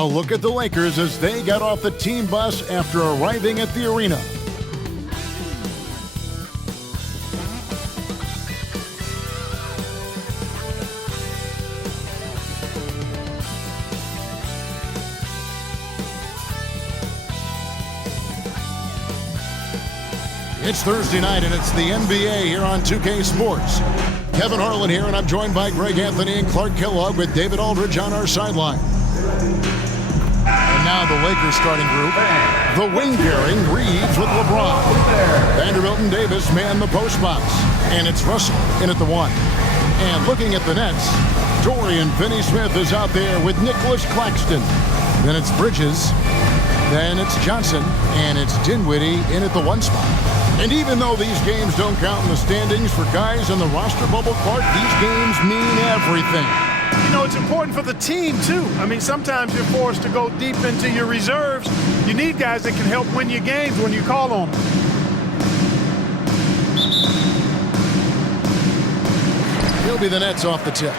A look at the Lakers as they got off the team bus after arriving at the arena. It's Thursday night, and it's the NBA here on 2K Sports. Kevin Harlan here, and I'm joined by Greg Anthony and Clark Kellogg with David Aldridge on our sideline. And now the Lakers starting group. The wing-bearing Reeves with LeBron. Vanderbilt and Davis man the post box. And it's Russell in at the 1. And looking at the Nets, Dorian Finney-Smith is out there with Nicholas Claxton. Then it's Bridges. Then it's Johnson. And it's Dinwiddie in at the 1 spot. And even though these games don't count in the standings for guys in the roster bubble, Clark, these games mean everything. You know, it's important for the team, too. I mean, sometimes you're forced to go deep into your reserves. You need guys that can help win your games when you call on them. He'll be the Nets off the tip.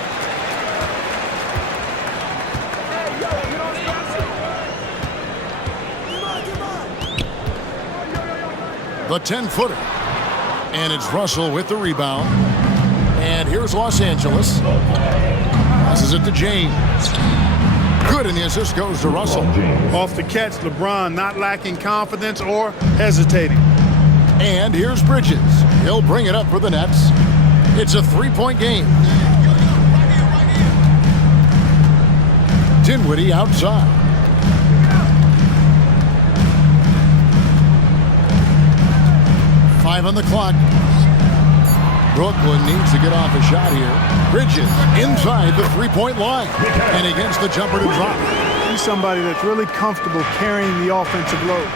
The 10-footer. And it's Russell with the rebound. And here's Los Angeles. Passes it to James. Good, and the assist goes to Russell. Off the catch, LeBron not lacking confidence or hesitating. And here's Bridges. He'll bring it up for the Nets. It's a 3-point game. Dinwiddie outside. On the clock. Brooklyn needs to get off a shot here. Bridges inside the 3-point line. And he gets the jumper to drop. He's somebody that's really comfortable carrying the offensive load.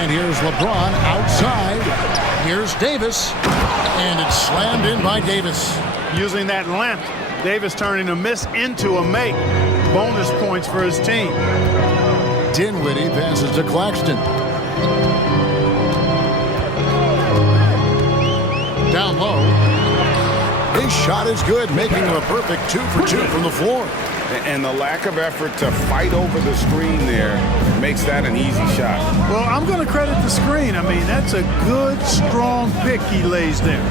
And here's LeBron outside. Here's Davis. And it's slammed in by Davis. Using that length, Davis turning a miss into a make. Bonus points for his team. Dinwiddie passes to Claxton. Down low. His shot is good, making him a perfect 2 for 2 from the floor. And the lack of effort to fight over the screen there makes that an easy shot. Well, I'm going to credit the screen. I mean, that's a good, strong pick he lays there.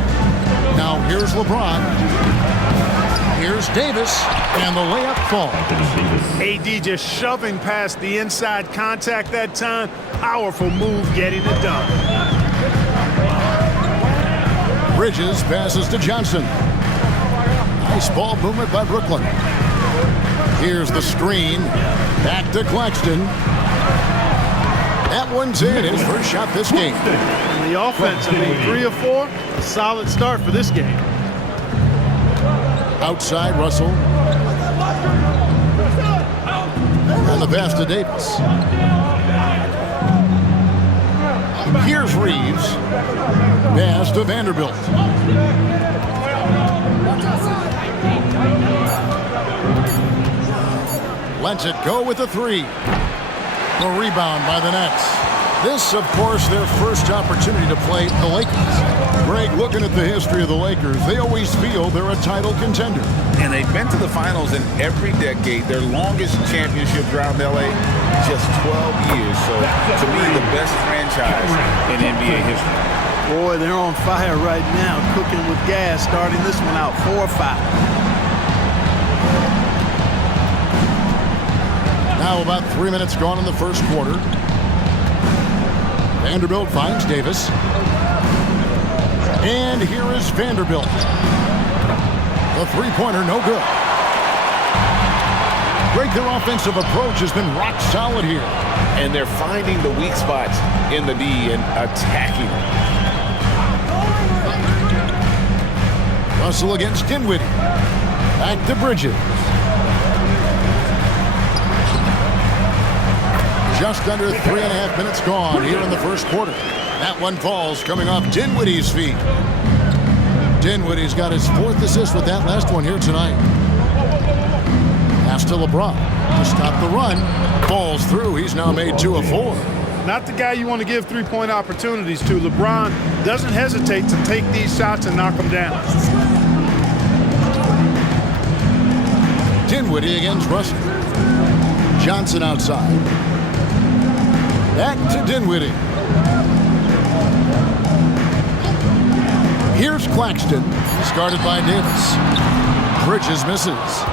Now here's LeBron. Here's Davis, and the layup falls. AD just shoving past the inside contact that time. Powerful move getting it done. Bridges passes to Johnson. Nice ball movement by Brooklyn. Here's the screen. Back to Claxton. That one's in. His first shot this game. And the offense, I mean, 3 of 4. A solid start for this game. Outside, Russell. And the pass to Davis. Here's Reeves. Pass to Vanderbilt. Lets it go with the 3. The rebound by the Nets. This, of course, their first opportunity to play the Lakers. Greg, looking at the history of the Lakers, they always feel they're a title contender. And they've been to the finals in every decade. Their longest championship drought in L.A., just 12 years. So, to me, the best franchise in NBA history. Boy, they're on fire right now, cooking with gas, starting this one out 4-5. Now about 3 minutes gone in the first quarter. Vanderbilt finds Davis. And here is Vanderbilt. The 3-pointer, no good. Greg, their offensive approach has been rock solid here. And they're finding the weak spots in the D and attacking them. Russell against Dinwiddie. Back to Bridges. Just under 3.5 minutes gone here in the first quarter. That one falls coming off Dinwiddie's feet. Dinwiddie's got his 4th assist with that last one here tonight. Pass to LeBron to stop the run. Falls through. He's now made 2 of 4. Not the guy you want to give 3-point opportunities to. LeBron doesn't hesitate to take these shots and knock them down. Dinwiddie against Russell. Johnson outside. Back to Dinwiddie. Here's Claxton, discarded by Davis. Bridges misses.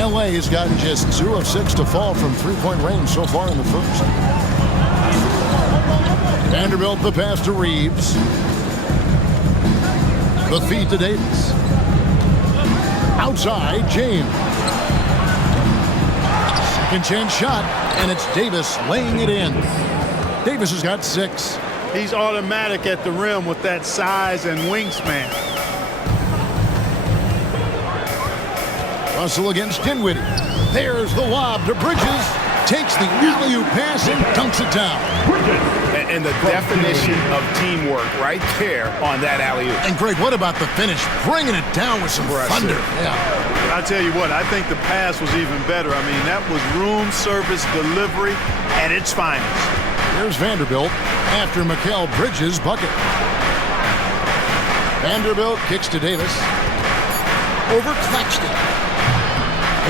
LA has gotten just 0 of 6 to fall from three-point range so far in the first. Vanderbilt the pass to Reeves. The feed to Davis. Outside, James. Second chance shot, and it's Davis laying it in. Davis has got 6. He's automatic at the rim with that size and wingspan. Russell against Dinwiddie. There's the lob to Bridges. Takes the alley-oop pass and dunks it down. And the definition of teamwork right there on that alley-oop. And Greg, what about the finish? Bringing it down with some thunder. Yeah. I'll tell you what, I think the pass was even better. I mean, that was room service delivery at its finest. There's Vanderbilt after Mikal Bridges' bucket. Vanderbilt kicks to Davis. Over Claxton.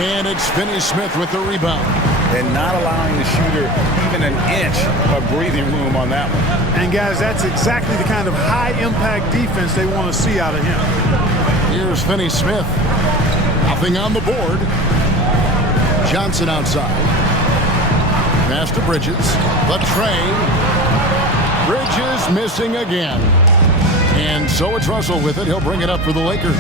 And it's Finney-Smith with the rebound. And not allowing the shooter even an inch of breathing room on that one. And guys, that's exactly the kind of high-impact defense they want to see out of him. Here's Finney-Smith. Nothing on the board. Johnson outside. Pass to Bridges. The tray. Bridges missing again. And so it's Russell with it. He'll bring it up for the Lakers.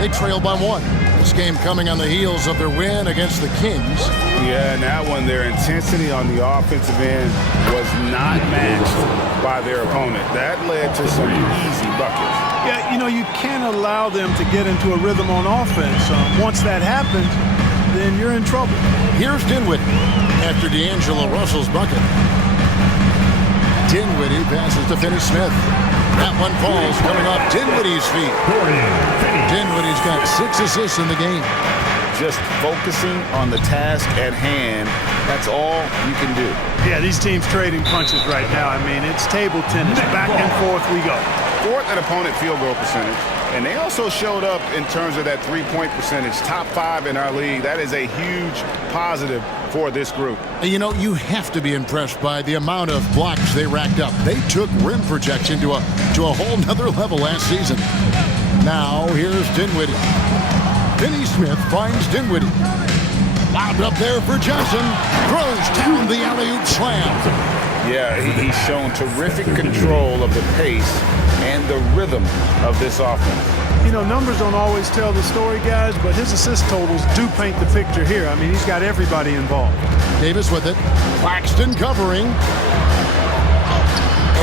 They trail by 1. This game coming on the heels of their win against the Kings. Yeah, and that one, their intensity on the offensive end was not matched by their opponent. That led to some easy buckets. Yeah, you know, you can't allow them to get into a rhythm on offense. Once that happens, then you're in trouble. Here's Dinwiddie after D'Angelo Russell's bucket. Dinwiddie passes to Finney-Smith. That one falls coming off Dinwiddie's feet. Dinwiddie's got 6 assists in the game. Just focusing on the task at hand, that's all you can do. Yeah, these teams trading punches right now. I mean, it's table tennis. Back and forth we go. 4th at opponent field goal percentage. And they also showed up in terms of that three-point percentage. Top 5 in our league. That is a huge positive for this group. You know, you have to be impressed by the amount of blocks they racked up. They took rim protection to a whole nother level last season. Now, here's Dinwiddie. Finney-Smith finds Dinwiddie. Lobbed up there for Johnson. Throws down the alley-oop slam. Yeah, he's shown terrific control of the pace and the rhythm of this offense. You know, numbers don't always tell the story, guys, but his assist totals do paint the picture here. I mean, he's got everybody involved. Davis with it. Claxton covering.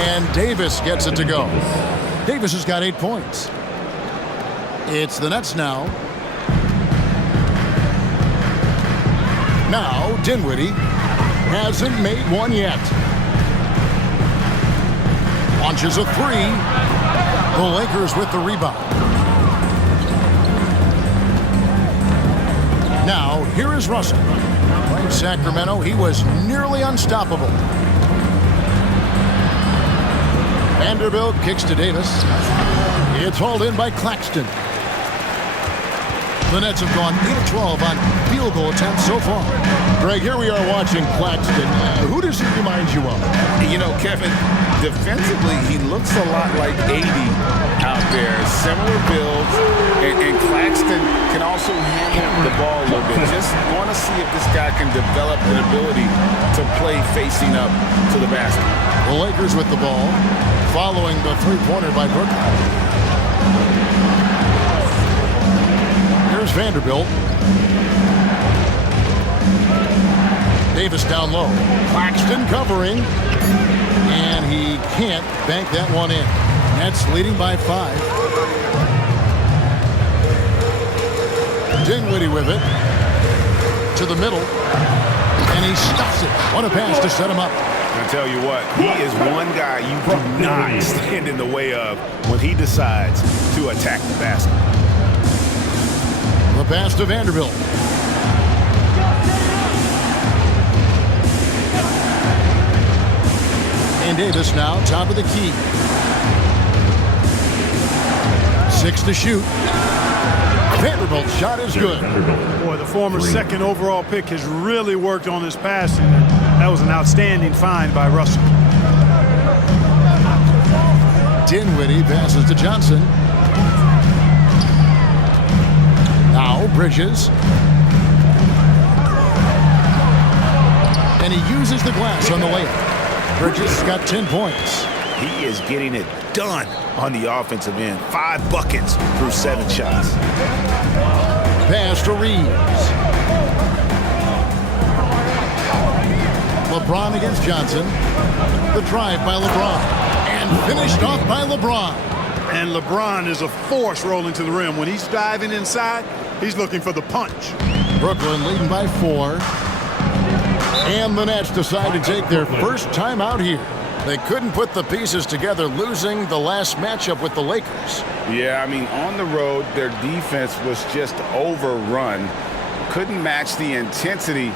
And Davis gets it to go. Davis has got 8 points. It's the Nets now. Now, Dinwiddie hasn't made one yet. Launches a 3. The Lakers with the rebound. Now, here is Russell. In Sacramento, he was nearly unstoppable. Vanderbilt kicks to Davis. It's hauled in by Claxton. The Nets have gone 8 of 12 on field goal attempts so far. Greg, here we are watching Claxton. Who does he remind you of? You know, Kevin, defensively, he looks a lot like 80 out there. Similar builds, and Claxton can also handle the ball a little bit. Just want to see if this guy can develop an ability to play facing up to the basket. The Lakers with the ball, following the three-pointer by Brooklyn. Here's Vanderbilt. Davis down low. Claxton covering. And he can't bank that one in. Nets leading by 5. Dinwiddie with it. To the middle. And he stuffs it. What a pass to set him up. I tell you what, he is one guy you do not stand in the way of when he decides to attack the basket. The pass to Vanderbilt. And Davis now, top of the key. 6 to shoot. Vanderbilt's shot is good. Boy, the former second overall pick has really worked on his passing. That was an outstanding find by Russell. Dinwiddie passes to Johnson. Now Bridges. And he uses the glass on the layup. Bridges got 10 points. He is getting it done on the offensive end. 5 buckets through 7 shots. Pass to Reeves. LeBron against Johnson. The drive by LeBron. And finished off by LeBron. And LeBron is a force rolling to the rim. When he's diving inside, he's looking for the punch. Brooklyn leading by 4. And the Nets decide to take their first time out here. They couldn't put the pieces together, losing the last matchup with the Lakers. Yeah, I mean, on the road, their defense was just overrun. Couldn't match the intensity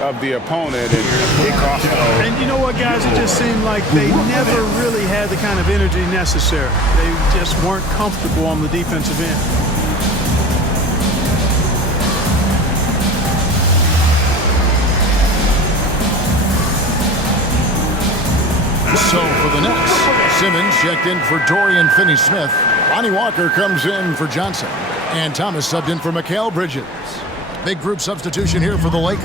of the opponent, and it cost them. And you know what, guys? It just seemed like they never really had the kind of energy necessary. They just weren't comfortable on the defensive end. So for the Nets, Simmons checked in for Dorian Finney-Smith. Lonnie Walker comes in for Johnson. And Thomas subbed in for Mikal Bridges. Big group substitution here for the Lakers.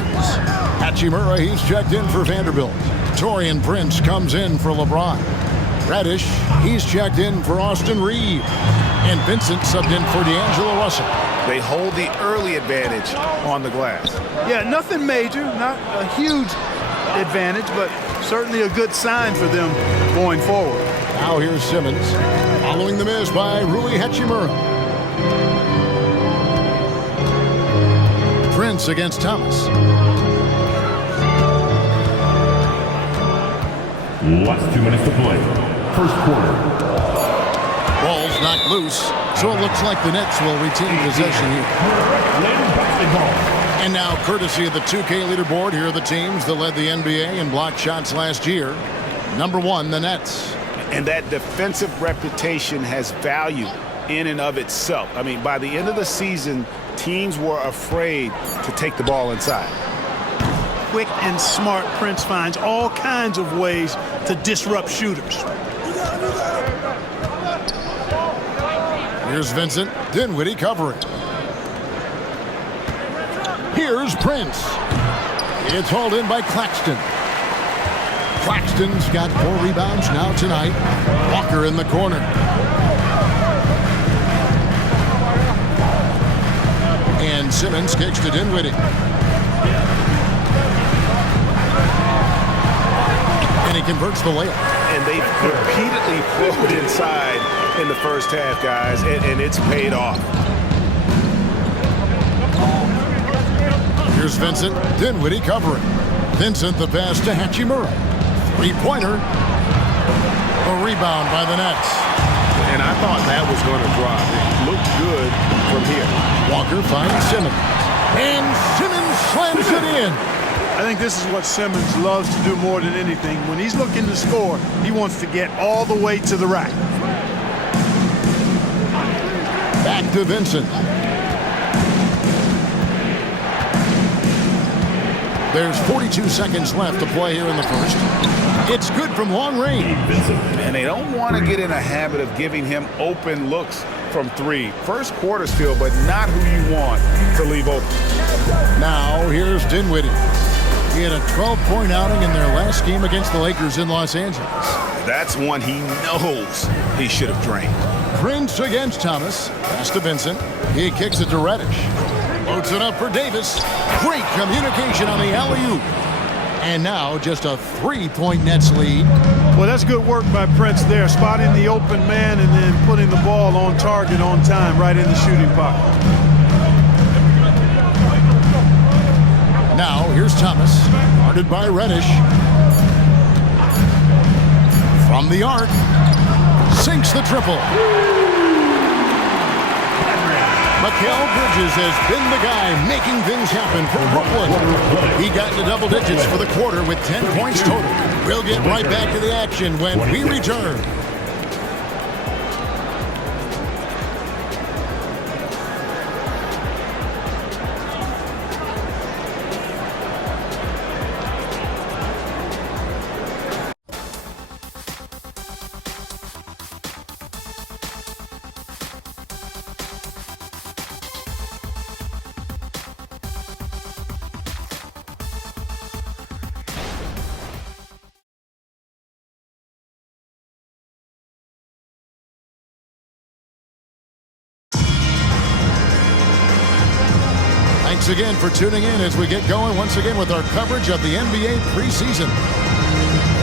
Hachimura, he's checked in for Vanderbilt. Taurean Prince comes in for LeBron. Reddish, he's checked in for Austin Reeves. And Vincent subbed in for D'Angelo Russell. They hold the early advantage on the glass. Yeah, nothing major, not a huge advantage, but certainly a good sign for them going forward. Now here's Simmons, following the miss by Rui Hachimura. Prince against Thomas. Last 2 minutes to play. First quarter. Ball's knocked loose, so it looks like the Nets will retain possession here. And now, courtesy of the 2K leaderboard, here are the teams that led the NBA in blocked shots last year. Number 1, the Nets. And that defensive reputation has value in and of itself. I mean, by the end of the season, teams were afraid to take the ball inside. Quick and smart, Prince finds all kinds of ways to disrupt shooters. Here's Vincent. Dinwiddie covering. Here's Prince. It's hauled in by Claxton. Claxton's got 4 rebounds now tonight. Walker in the corner. And Simmons kicks to Dinwiddie. And he converts the layup. And they repeatedly flowed inside in the first half, guys, and it's paid off. Here's Vincent. Dinwiddie covering. Vincent the pass to Hachimura. 3-pointer. A rebound by the Nets. And I thought that was going to drop. It looked good from here. Walker finds Simmons. And Simmons slams it in. I think this is what Simmons loves to do more than anything. When he's looking to score, he wants to get all the way to the rack. Back to Vincent. There's 42 seconds left to play here in the first. It's good from long range. And they don't want to get in a habit of giving him open looks from 3. First quarter still, but not who you want to leave open. Now here's Dinwiddie. He had a 12-point outing in their last game against the Lakers in Los Angeles. That's one he knows he should have drained. Prince against Thomas. Pass to Vincent. He kicks it to Reddish. Loads it up for Davis. Great communication on the alley-oop. And now just a 3-point Nets lead. Well, that's good work by Prince there, spotting the open man and then putting the ball on target on time right in the shooting pocket. Now here's Thomas, guarded by Reddish. From the arc, sinks the triple. Mikal Bridges has been the guy making things happen for Brooklyn. He got into double digits for the quarter with 10 points total. We'll get right back to the action when we return. Thanks again for tuning in as we get going once again with our coverage of the NBA preseason.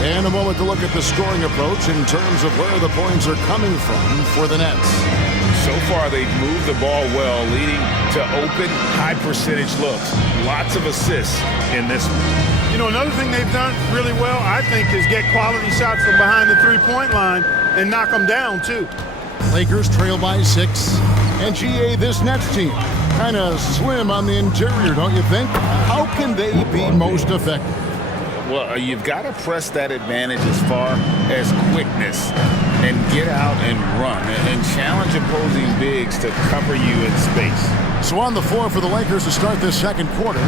And a moment to look at the scoring approach in terms of where the points are coming from for the Nets. So far, they've moved the ball well, leading to open, high-percentage looks. Lots of assists in this one. You know, another thing they've done really well, I think, is get quality shots from behind the three-point line and knock them down, too. Lakers trail by 6. And GA, this Nets team, kind of slim on the interior, don't you think? How can they be most effective? Well, you've got to press that advantage as far as quickness and get out and run and challenge opposing bigs to cover you in space. So on the floor for the Lakers to start this second quarter,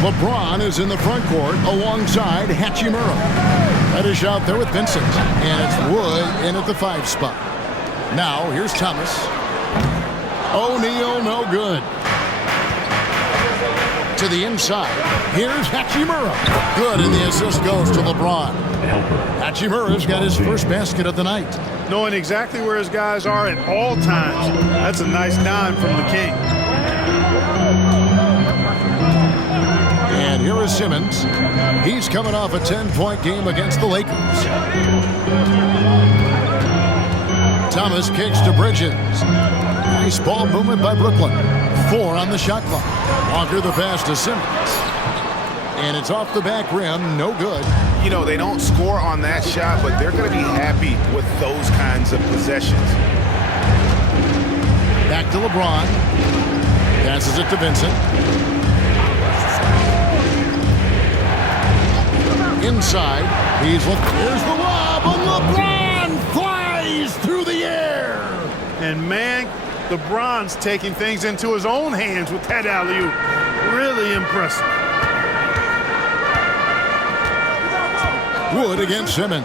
LeBron is in the front court alongside Hachimura. Reddish out there with Vincent, and it's Wood in at the 5 spot. Now here's Thomas. O'Neal, no good. To the inside. Here's Hachimura. Good, and the assist goes to LeBron. Hachimura's got his first basket of the night. Knowing exactly where his guys are at all times. That's a nice dime from the King. And here is Simmons. He's coming off a 10-point game against the Lakers. Thomas kicks to Bridges. Nice ball movement by Brooklyn. 4 on the shot clock. Walker the pass to Simmons. And it's off the back rim. No good. You know, they don't score on that shot, but they're going to be happy with those kinds of possessions. Back to LeBron. Passes it to Vincent. Inside. He's looking. Here's the lob. And LeBron flies through the air. And, man, LeBron's taking things into his own hands with that alley-oop. Really impressive. Wood against Simmons.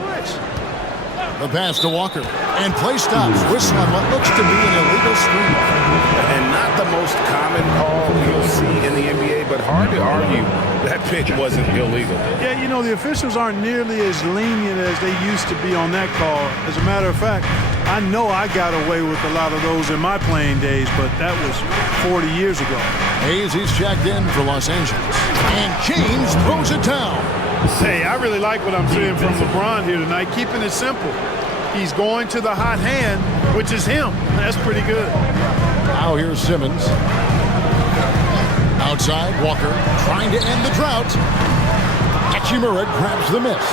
The pass to Walker. And play stops. Whistle on what looks to be an illegal screen. And not the most common call you'll see in the NBA, but hard to argue that pick wasn't illegal. Yeah, you know, the officials aren't nearly as lenient as they used to be on that call. As a matter of fact, I know I got away with a lot of those in my playing days, but that was 40 years ago. Hayes, he's checked in for Los Angeles. And James throws it down. Hey, I really like what I'm seeing from LeBron here tonight, keeping it simple. He's going to the hot hand, which is him. That's pretty good. Now here's Simmons. Outside, Walker trying to end the drought. Hachimura grabs the miss.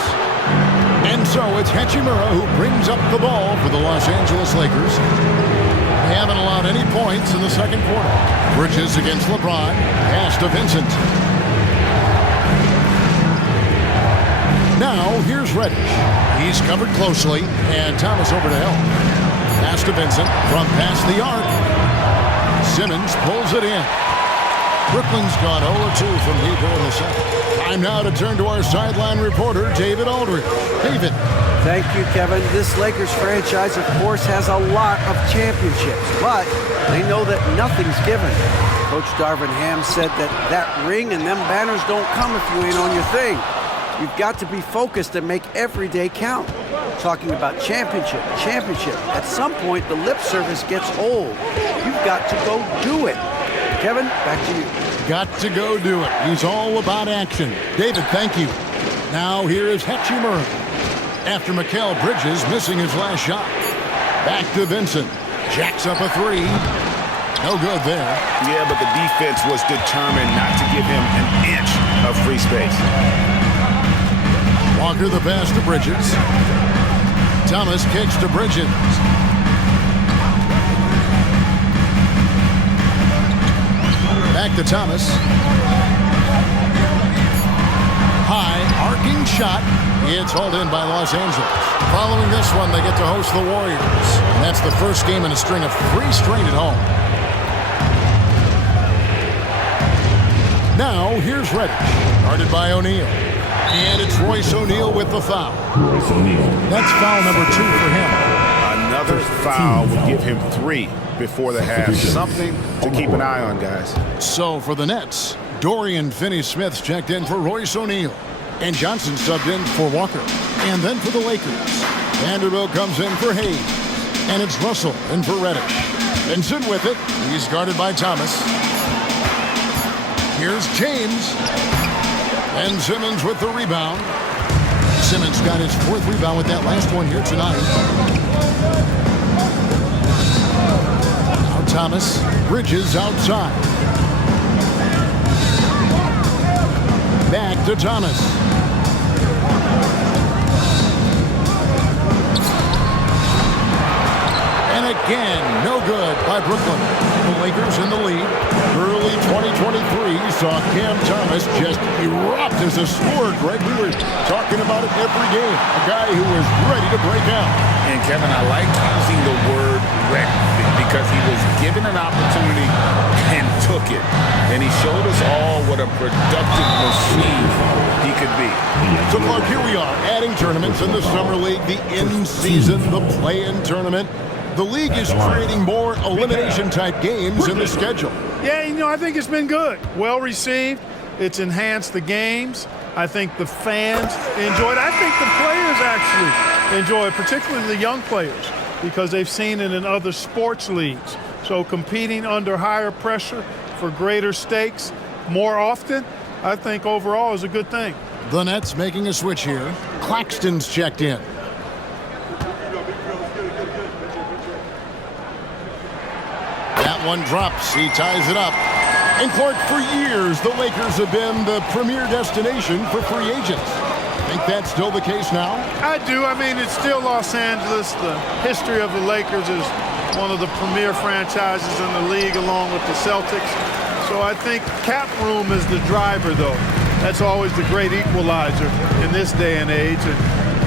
And so it's Hachimura who brings up the ball for the Los Angeles Lakers. They haven't allowed any points in the second quarter. Bridges against LeBron. Pass to Vincent. Now, here's Reddish. He's covered closely, and Thomas over to help. Pass to Vincent from past the arc. Simmons pulls it in. Brooklyn's gone 0-2 from deep here in the second. Time now to turn to our sideline reporter, David Aldridge. David. Thank you, Kevin. This Lakers franchise, of course, has a lot of championships, but they know that nothing's given. Coach Darvin Ham said that ring and them banners don't come if you ain't on your thing. You've got to be focused and make every day count. Talking about championship. At some point, the lip service gets old. You've got to go do it. Kevin, back to you. Got to go do it. He's all about action. David, thank you. Now here is Hachimura. After Mikal Bridges missing his last shot. Back to Vincent. Jacks up a 3. No good there. Yeah, but the defense was determined not to give him an inch of free space. Walker the pass to Bridges. Thomas kicks to Bridges. Back to Thomas. High arcing shot. It's hauled in by Los Angeles. Following this one, they get to host the Warriors. And that's the first game in a string of 3 straight at home. Now, here's Reddish. Guarded by O'Neal. And it's Royce O'Neal with the foul. Royce O'Neal. That's foul number 2 for him. Another foul would give him 3 before the half. Something to keep an eye on, guys. So for the Nets, Dorian Finney-Smith's checked in for Royce O'Neal. And Johnson subbed in for Walker. And then for the Lakers, Vanderbilt comes in for Hayes. And it's Russell in for Reddish. Vincent with it. He's guarded by Thomas. Here's James. And Simmons with the rebound. Simmons got his 4th rebound with that last one here tonight. Now Thomas. Bridges outside. Back to Thomas. And again, no good by Brooklyn. The Lakers in the lead. Early 2023 saw Cam Thomas just erupt as a scorer, Greg. We were talking about it every game. A guy who was ready to break out. And Kevin, I like using the word ready because he was given an opportunity and took it. And he showed us all what a productive machine he could be. So, Clark, here we are adding tournaments in the Summer League, the in-season, the play-in tournament. The league is creating more elimination-type games in the schedule. Yeah, you know, I think it's been good. Well received. It's enhanced the games. I think the fans enjoy it. I think the players actually enjoy it, particularly the young players, because they've seen it in other sports leagues. So competing under higher pressure for greater stakes more often, I think overall is a good thing. The Nets making a switch here. Claxton's checked in. That one drops. He ties it up. And Clark, for years, the Lakers have been the premier destination for free agents. Think that's still the case now? I do. I mean, it's still Los Angeles. The history of the Lakers is one of the premier franchises in the league, along with the Celtics. So I think cap room is the driver, though. That's always the great equalizer in this day and age. And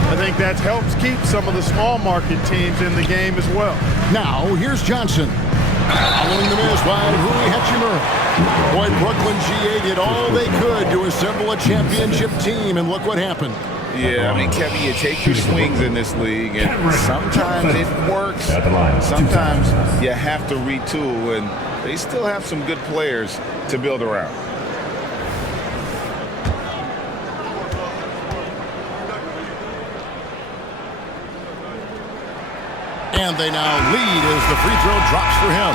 I think that helps keep some of the small market teams in the game as well. Now, here's Johnson. Following the miss by Rui Hachimura. Boy, Brooklyn GA did all they could to assemble a championship team, and look what happened. Yeah, I mean, Kevin, you take your swings in this league, and sometimes it works. Sometimes you have to retool, and they still have some good players to build around. And they now lead as the free throw drops for him.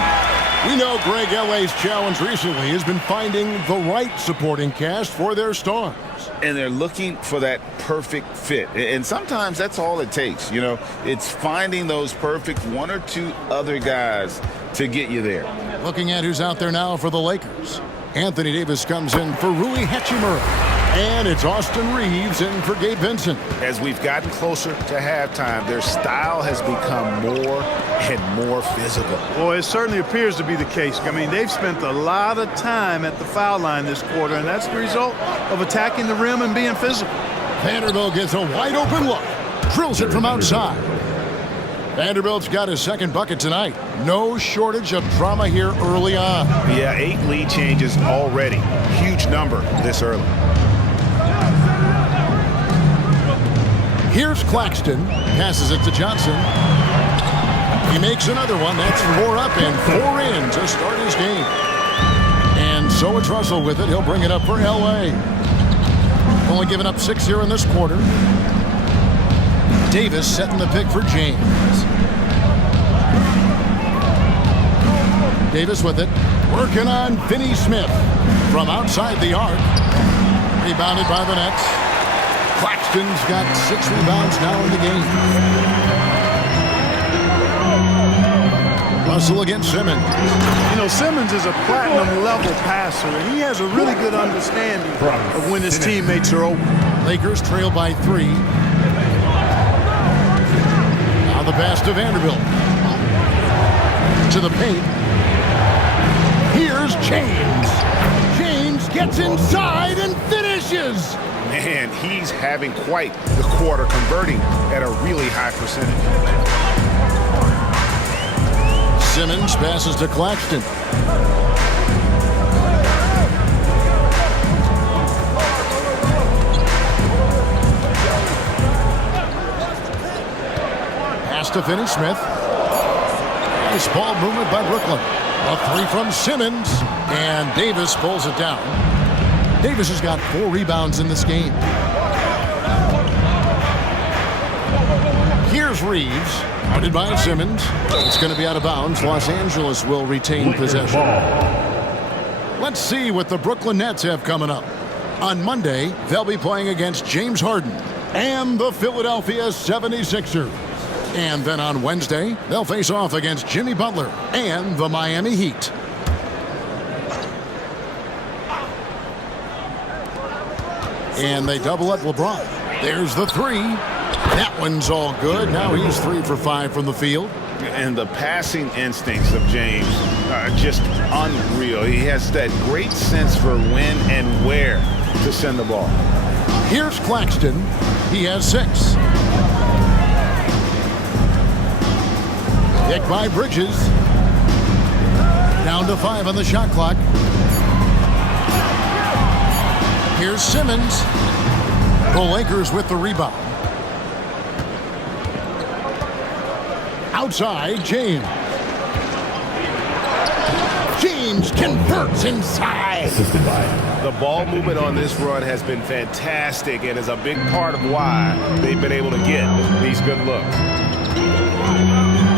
We know Greg LA's challenge recently has been finding the right supporting cast for their stars. And they're looking for that perfect fit. And sometimes that's all it takes. You know, it's finding those perfect one or two other guys to get you there. Looking at who's out there now for the Lakers. Anthony Davis comes in for Rui Hachimura. And it's Austin Reeves in for Gabe Vincent. As we've gotten closer to halftime, their style has become more and more physical. Well, it certainly appears to be the case. I mean, they've spent a lot of time at the foul line this quarter, and that's the result of attacking the rim and being physical. Vanderbilt gets a wide open look. Drills it from outside. Vanderbilt's got his second bucket tonight. No shortage of drama here early on. Yeah, 8 lead changes already. Huge number this early. Here's Claxton. Passes it to Johnson. He makes another one. That's 4 up and 4 in to start his game. And so it's Russell with it. He'll bring it up for L.A. Only giving up 6 here in this quarter. Davis setting the pick for James. Davis with it. Working on Finney-Smith from outside the arc. Rebounded by the Nets. Claxton's got 6 rebounds now in the game. Russell against Simmons. You know, Simmons is a platinum-level passer, and he has a really good understanding of when his teammates are open. Lakers trail by 3. Now the pass to Vanderbilt. To the paint. Here's James. James gets inside and finishes. Man, he's having quite the quarter, converting at a really high percentage. Simmons passes to Claxton. Pass to Finney-Smith. Nice ball movement by Brooklyn. A 3 from Simmons, and Davis pulls it down. Davis has got 4 rebounds in this game. Here's Reeves, guarded by Simmons. It's going to be out of bounds. Los Angeles will retain possession. Let's see what the Brooklyn Nets have coming up. On Monday, they'll be playing against James Harden and the Philadelphia 76ers. And then on Wednesday, they'll face off against Jimmy Butler and the Miami Heat. And they double up LeBron. There's the three. That one's all good. Now he's 3 for 5 from the field. And the passing instincts of James are just unreal. He has that great sense for when and where to send the ball. Here's Claxton. He has 6. Picked by Bridges. Down to 5 on the shot clock. Here's Simmons. The Lakers with the rebound. Outside, James. James converts inside. Assisted by The ball movement on this run has been fantastic and is a big part of why they've been able to get these good looks.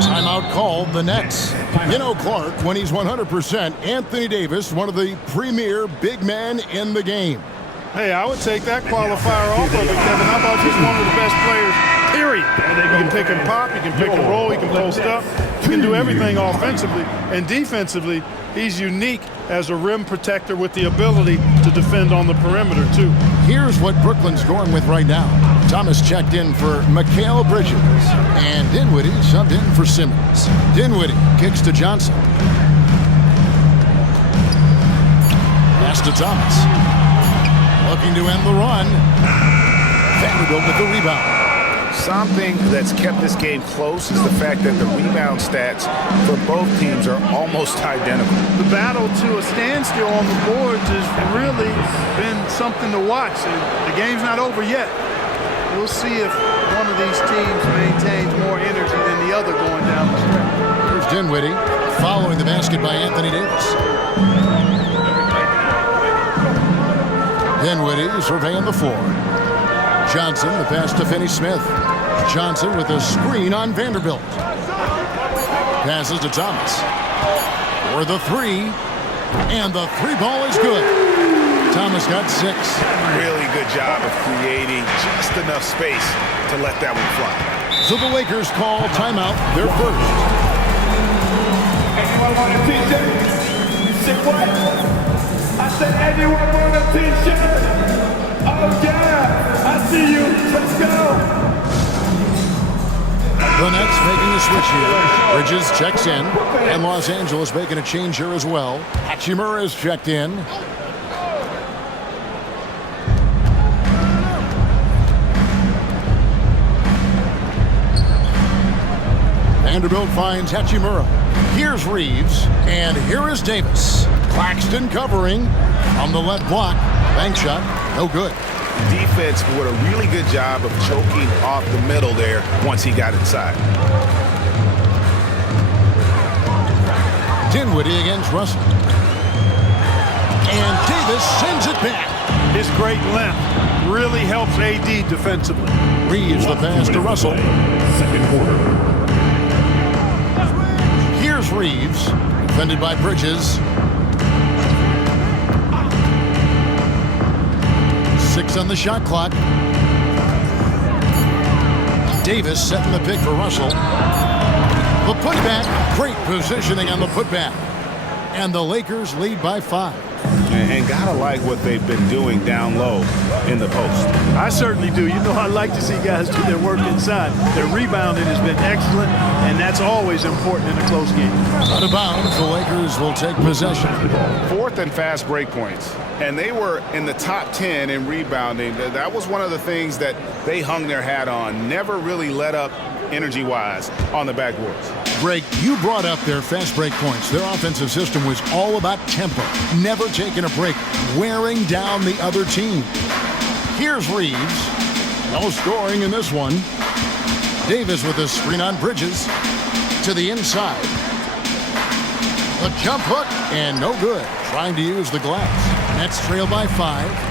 Timeout called, the Nets. You know Clark, when he's 100%, Anthony Davis, one of the premier big men in the game. Hey, I would take that qualifier off of it, Kevin. How about just one of the best players, period? You can pick and pop, you can pick and roll, you can post up. You can do everything offensively. And defensively, he's unique as a rim protector with the ability to defend on the perimeter, too. Here's what Brooklyn's going with right now. Thomas checked in for Mikal Bridges. And Dinwiddie subbed in for Simmons. Dinwiddie kicks to Johnson. Pass to Thomas. Looking to end the run. Vanderbilt with the rebound. Something that's kept this game close is the fact that the rebound stats for both teams are almost identical. The battle to a standstill on the boards has really been something to watch. The game's not over yet. We'll see if one of these teams maintains more energy than the other going down the stretch. Here's Dinwiddie following the basket by Anthony Davis. Dinwiddie surveying the floor. Johnson, the pass to Finney-Smith. Johnson with a screen on Vanderbilt. Passes to Thomas. For the three. And the three ball is good. Thomas got 6. Really good job of creating just enough space to let that one fly. So the Lakers call timeout, their first. Anyone want a t-shirt? You said what? I said anyone want a t-shirt? Oh yeah, I see you. Let's go. The Nets making a switch here. Bridges checks in. And Los Angeles making a change here as well. Hachimura is checked in. Vanderbilt finds Hachimura. Here's Reeves. And here is Davis. Claxton covering on the left block. Bank shot. No good. Defense did a really good job of choking off the middle there once he got inside. Dinwiddie against Russell. And Davis sends it back. His great length really helps AD defensively. Reeves the pass to Russell. Second quarter. Here's Reeves. Defended by Bridges. 6 on the shot clock. Davis setting the pick for Russell. The putback. Great positioning on the putback. And the Lakers lead by 5. And gotta like what they've been doing down low in the post. I certainly do. You know, I like to see guys do their work inside. Their rebounding has been excellent, and that's always important in a close game. Out of bounds, the Lakers will take possession. 4th and fast break points. And they were in the top 10 in rebounding. That was one of the things that they hung their hat on. Never really let up energy-wise on the backboards. Greg, you brought up their fast break points. Their offensive system was all about tempo, never taking a break, wearing down the other team. Here's Reeves. No scoring in this one. Davis with a screen on Bridges to the inside. A jump hook and no good. Trying to use the glass. Nets trail by 5.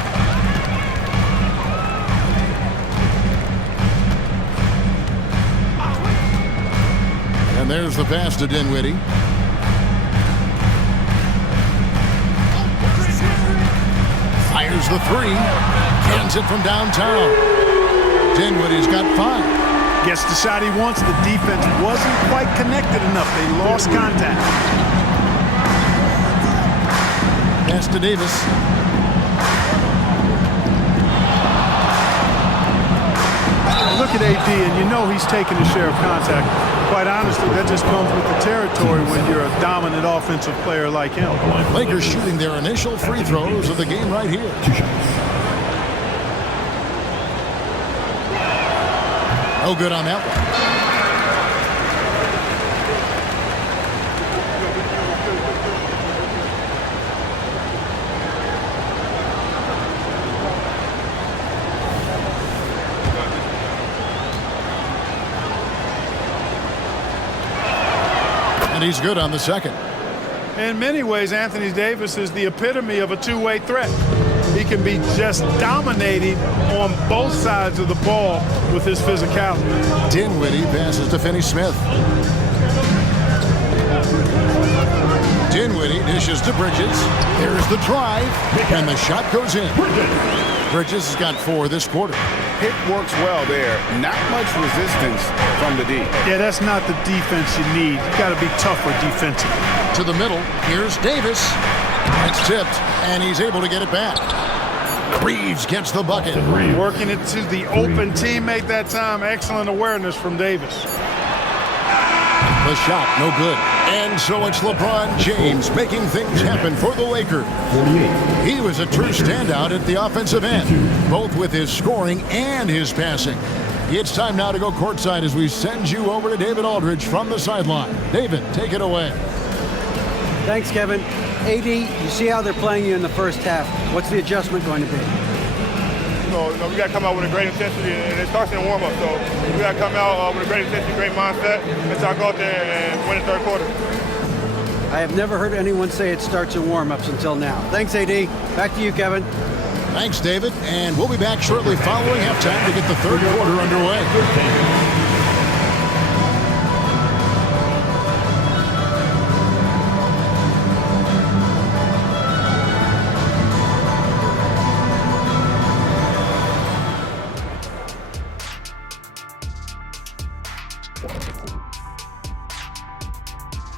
And there's the pass to Dinwiddie. Here's the three. Cans it from downtown. Dinwiddie's got 5. Gets the shot he wants. The defense wasn't quite connected enough. They lost contact. Pass to Davis. Look at AD, and you know he's taking a share of contact. Quite honestly, that just comes with the territory when you're a dominant offensive player like him. Lakers shooting their initial free throws of the game right here. 2 shots. No good on that one. And he's good on the second. In many ways, Anthony Davis is the epitome of a two-way threat. He can be just dominating on both sides of the ball with his physicality. Dinwiddie passes to Finney-Smith. Dinwiddie dishes to Bridges. Here's the drive, and the shot goes in. Bridges has got 4 this quarter. Pick works well there. Not much resistance from the D. Yeah, that's not the defense you need. You got to be tougher defensively. To the middle, here's Davis. It's tipped, and he's able to get it back. Reeves gets the bucket. Working it to the open teammate that time. Excellent awareness from Davis. The shot, no good. And so it's LeBron James making things happen for the Lakers. 48. He was a true standout at the offensive end, both with his scoring and his passing. It's time now to go courtside as we send you over to David Aldridge from the sideline. David, take it away. Thanks, Kevin. AD, you see how they're playing you in the first half. What's the adjustment going to be? We got to come out with a great intensity, and it starts in the warm-up. So we got to come out with a great intensity, great mindset, and try to go out there and win the third quarter. I have never heard anyone say it starts in warm-ups until now. Thanks, AD. Back to you, Kevin. Thanks, David. And we'll be back shortly following halftime to get the third quarter underway.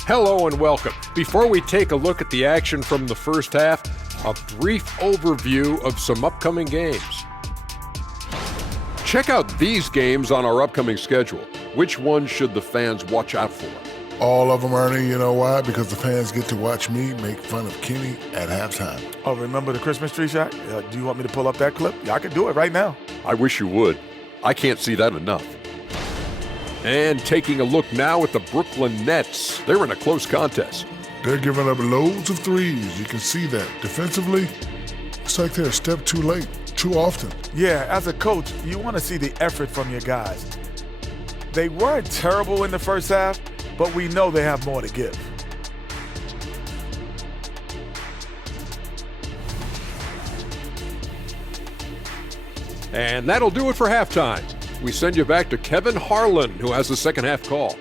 Hello and welcome. Before we take a look at the action from the first half, a brief overview of some upcoming games. Check out these games on our upcoming schedule. Which ones should the fans watch out for? All of them, Ernie. You know why? Because the fans get to watch me make fun of Kenny at halftime. Oh, remember the Christmas tree shot? Do you want me to pull up that clip? Yeah, I can do it right now. I wish you would. I can't see that enough. And taking a look now at the Brooklyn Nets. They're in a close contest. They're giving up loads of threes. You can see that. Defensively, it's like they're a step too late, too often. Yeah, as a coach, you want to see the effort from your guys. They weren't terrible in the first half, but we know they have more to give. And that'll do it for halftime. We send you back to Kevin Harlan, who has the second half call.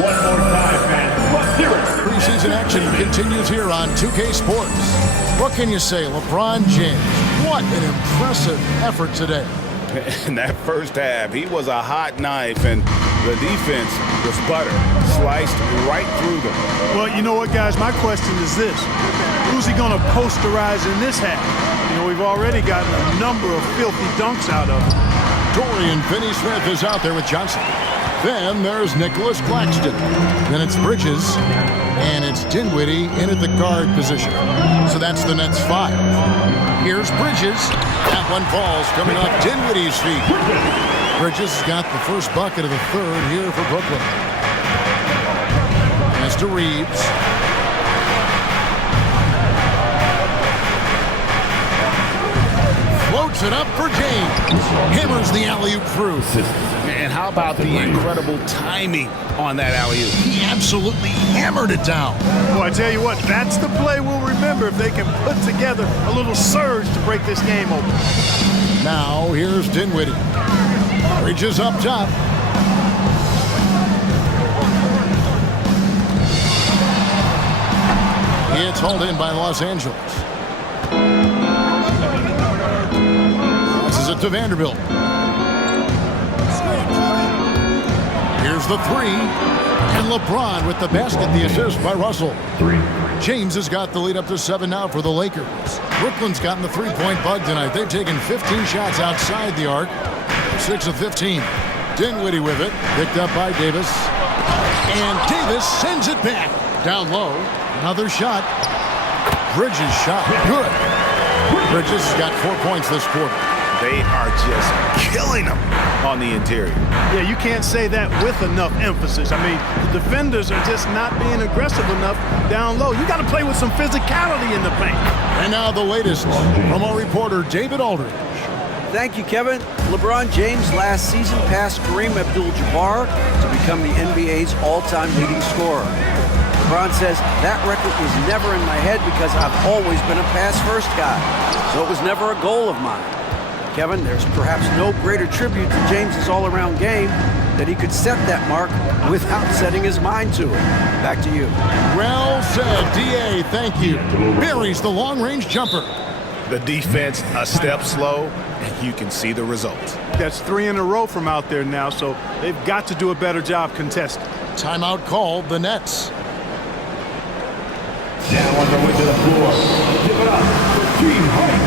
One more time, man. Let's hear it. Preseason action continues here on 2K Sports. What can you say, LeBron James? What an impressive effort today. In that first half, he was a hot knife, and the defense was butter, sliced right through them. Well, you know what, guys? My question is this. Who's he going to posterize in this half? You know, we've already gotten a number of filthy dunks out of him. Dorian Finney-Smith is out there with Johnson. Then there's Nicholas Claxton. Then it's Bridges, and it's Dinwiddie in at the guard position. So that's the Nets 5. Here's Bridges. That one falls coming off Dinwiddie's feet. Bridges has got the first bucket of the third here for Brooklyn. As to Reeves. Floats Puts it up for James. Hammers the alley-oop through. And how about the incredible timing on that alley-oop? He absolutely hammered it down. Well, I tell you what, that's the play we'll remember if they can put together a little surge to break this game open. Now, here's Dinwiddie. Reaches up top. It's hauled in by Los Angeles. Passes it to Vanderbilt. Here's the three. And LeBron with the basket, the assist by Russell. James has got the lead up to 7 now for the Lakers. Brooklyn's gotten the three-point bug tonight. They've taken 15 shots outside the arc. 6 of 15. Dinwiddie with it. Picked up by Davis. And Davis sends it back. Down low. Another shot. Bridges shot. Good. Bridges has got 4 points this quarter. They are just killing them on the interior. Yeah, you can't say that with enough emphasis. I mean, the defenders are just not being aggressive enough down low. You got to play with some physicality in the paint. And now the latest from our reporter, David Aldridge. Thank you, Kevin. LeBron James last season passed Kareem Abdul-Jabbar to become the NBA's all-time leading scorer. LeBron says, that record was never in my head because I've always been a pass-first guy, so it was never a goal of mine. Kevin, there's perhaps no greater tribute to James's all-around game that he could set that mark without setting his mind to it. Back to you. Well said, D.A., thank you. Buries the long-range jumper. The defense a step slow, and you can see the results. That's 3 in a row from out there now, so they've got to do a better job contesting. Timeout called, the Nets. Down on the way to the floor. Give it up for Team Hype.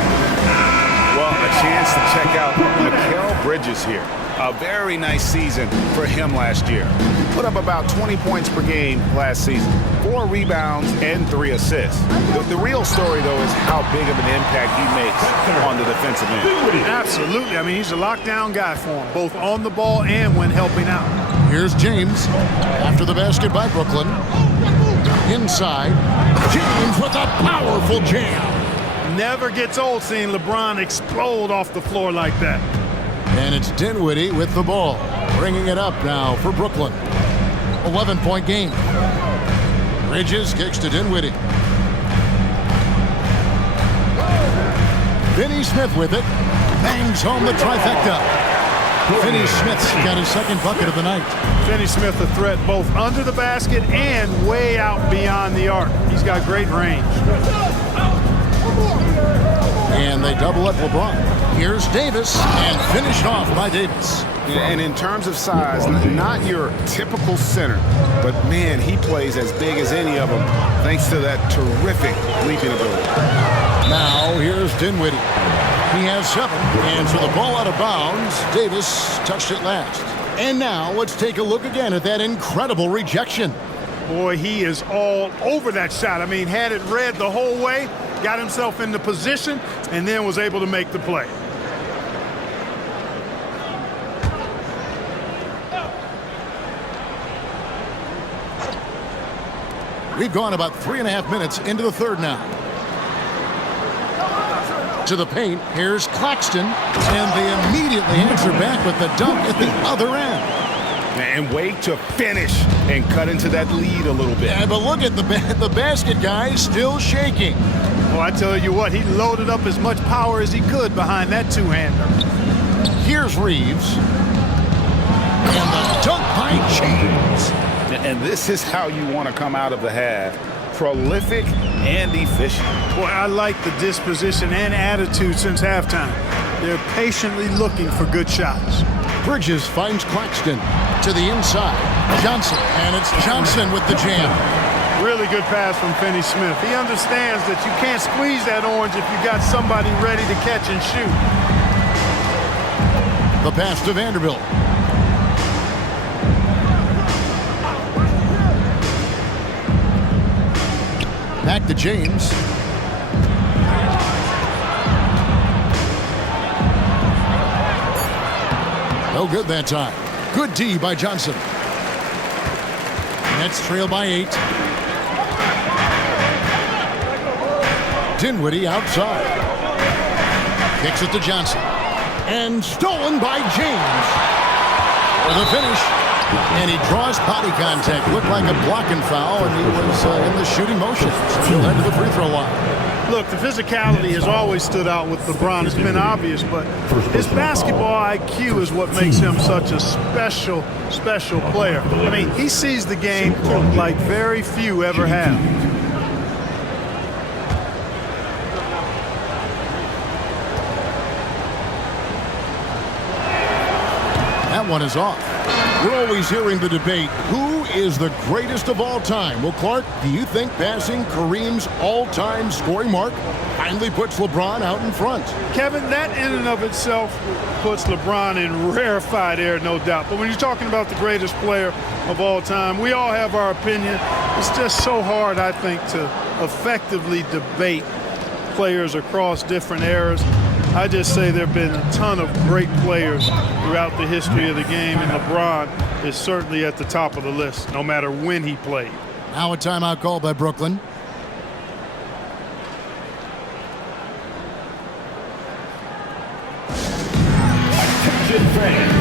Well, a chance to check out Mikal Bridges here. A very nice season for him last year. He put up about 20 points per game last season, 4 rebounds and 3 assists. The real story, though, is how big of an impact he makes on the defensive end. Absolutely. I mean, he's a lockdown guy for him, both on the ball and when helping out. Here's James after the basket by Brooklyn. Inside, James with a powerful jam. Never gets old seeing LeBron explode off the floor like that. And it's Dinwiddie with the ball, bringing it up now for Brooklyn. 11-point game. Bridges kicks to Dinwiddie. Finney Smith with it. Bangs home the trifecta. Finney Smith's got his second bucket of the night. Finney Smith a threat both under the basket and way out beyond the arc. He's got great range. And they double up LeBron. Here's Davis, and finished off by Davis. And in terms of size, not your typical center, but man, he plays as big as any of them thanks to that terrific leaping ability. Now here's Dinwiddie. He has 7, and for the ball out of bounds, Davis touched it last. And now let's take a look again at that incredible rejection. Boy, he is all over that shot. I mean, had it read the whole way, got himself into position, and then was able to make the play. We've gone about 3.5 minutes into the third now. To the paint, here's Claxton, and they immediately answer back with the dunk at the other end. And wait to finish and cut into that lead a little bit. Yeah, but look at the basket, guys, still shaking. Well, I tell you what, he loaded up as much power as he could behind that two-hander. Here's Reeves. And the dunk by James. And this is how you want to come out of the half. Prolific and efficient. Boy, I like the disposition and attitude since halftime. They're patiently looking for good shots. Bridges finds Claxton to the inside. Johnson, and it's Johnson with the jam. Really good pass from Finney Smith. He understands that you can't squeeze that orange if you got somebody ready to catch and shoot. The pass to Vanderbilt. Back to James. No good that time. Good D by Johnson. Nets trail by 8. Dinwiddie outside. Kicks it to Johnson. And stolen by James. For the finish. And he draws body contact. Looked like a blocking foul, and he was in the shooting motion. So he'll head to the free throw line. Look, the physicality has always stood out with LeBron. It's been obvious, but his basketball IQ is what makes him such a special player. I mean, he sees the game like very few ever have. That one is off. We're always hearing the debate, who is the greatest of all time? Well, Clark, do you think passing Kareem's all-time scoring mark finally puts LeBron out in front? Kevin, that in and of itself puts LeBron in rarefied air, no doubt. But when you're talking about the greatest player of all time, we all have our opinion. It's just so hard, I think, to effectively debate players across different eras. I just say there have been a ton of great players throughout the history of the game, and LeBron is certainly at the top of the list, no matter when he played. Now a timeout call by Brooklyn. Attention fans.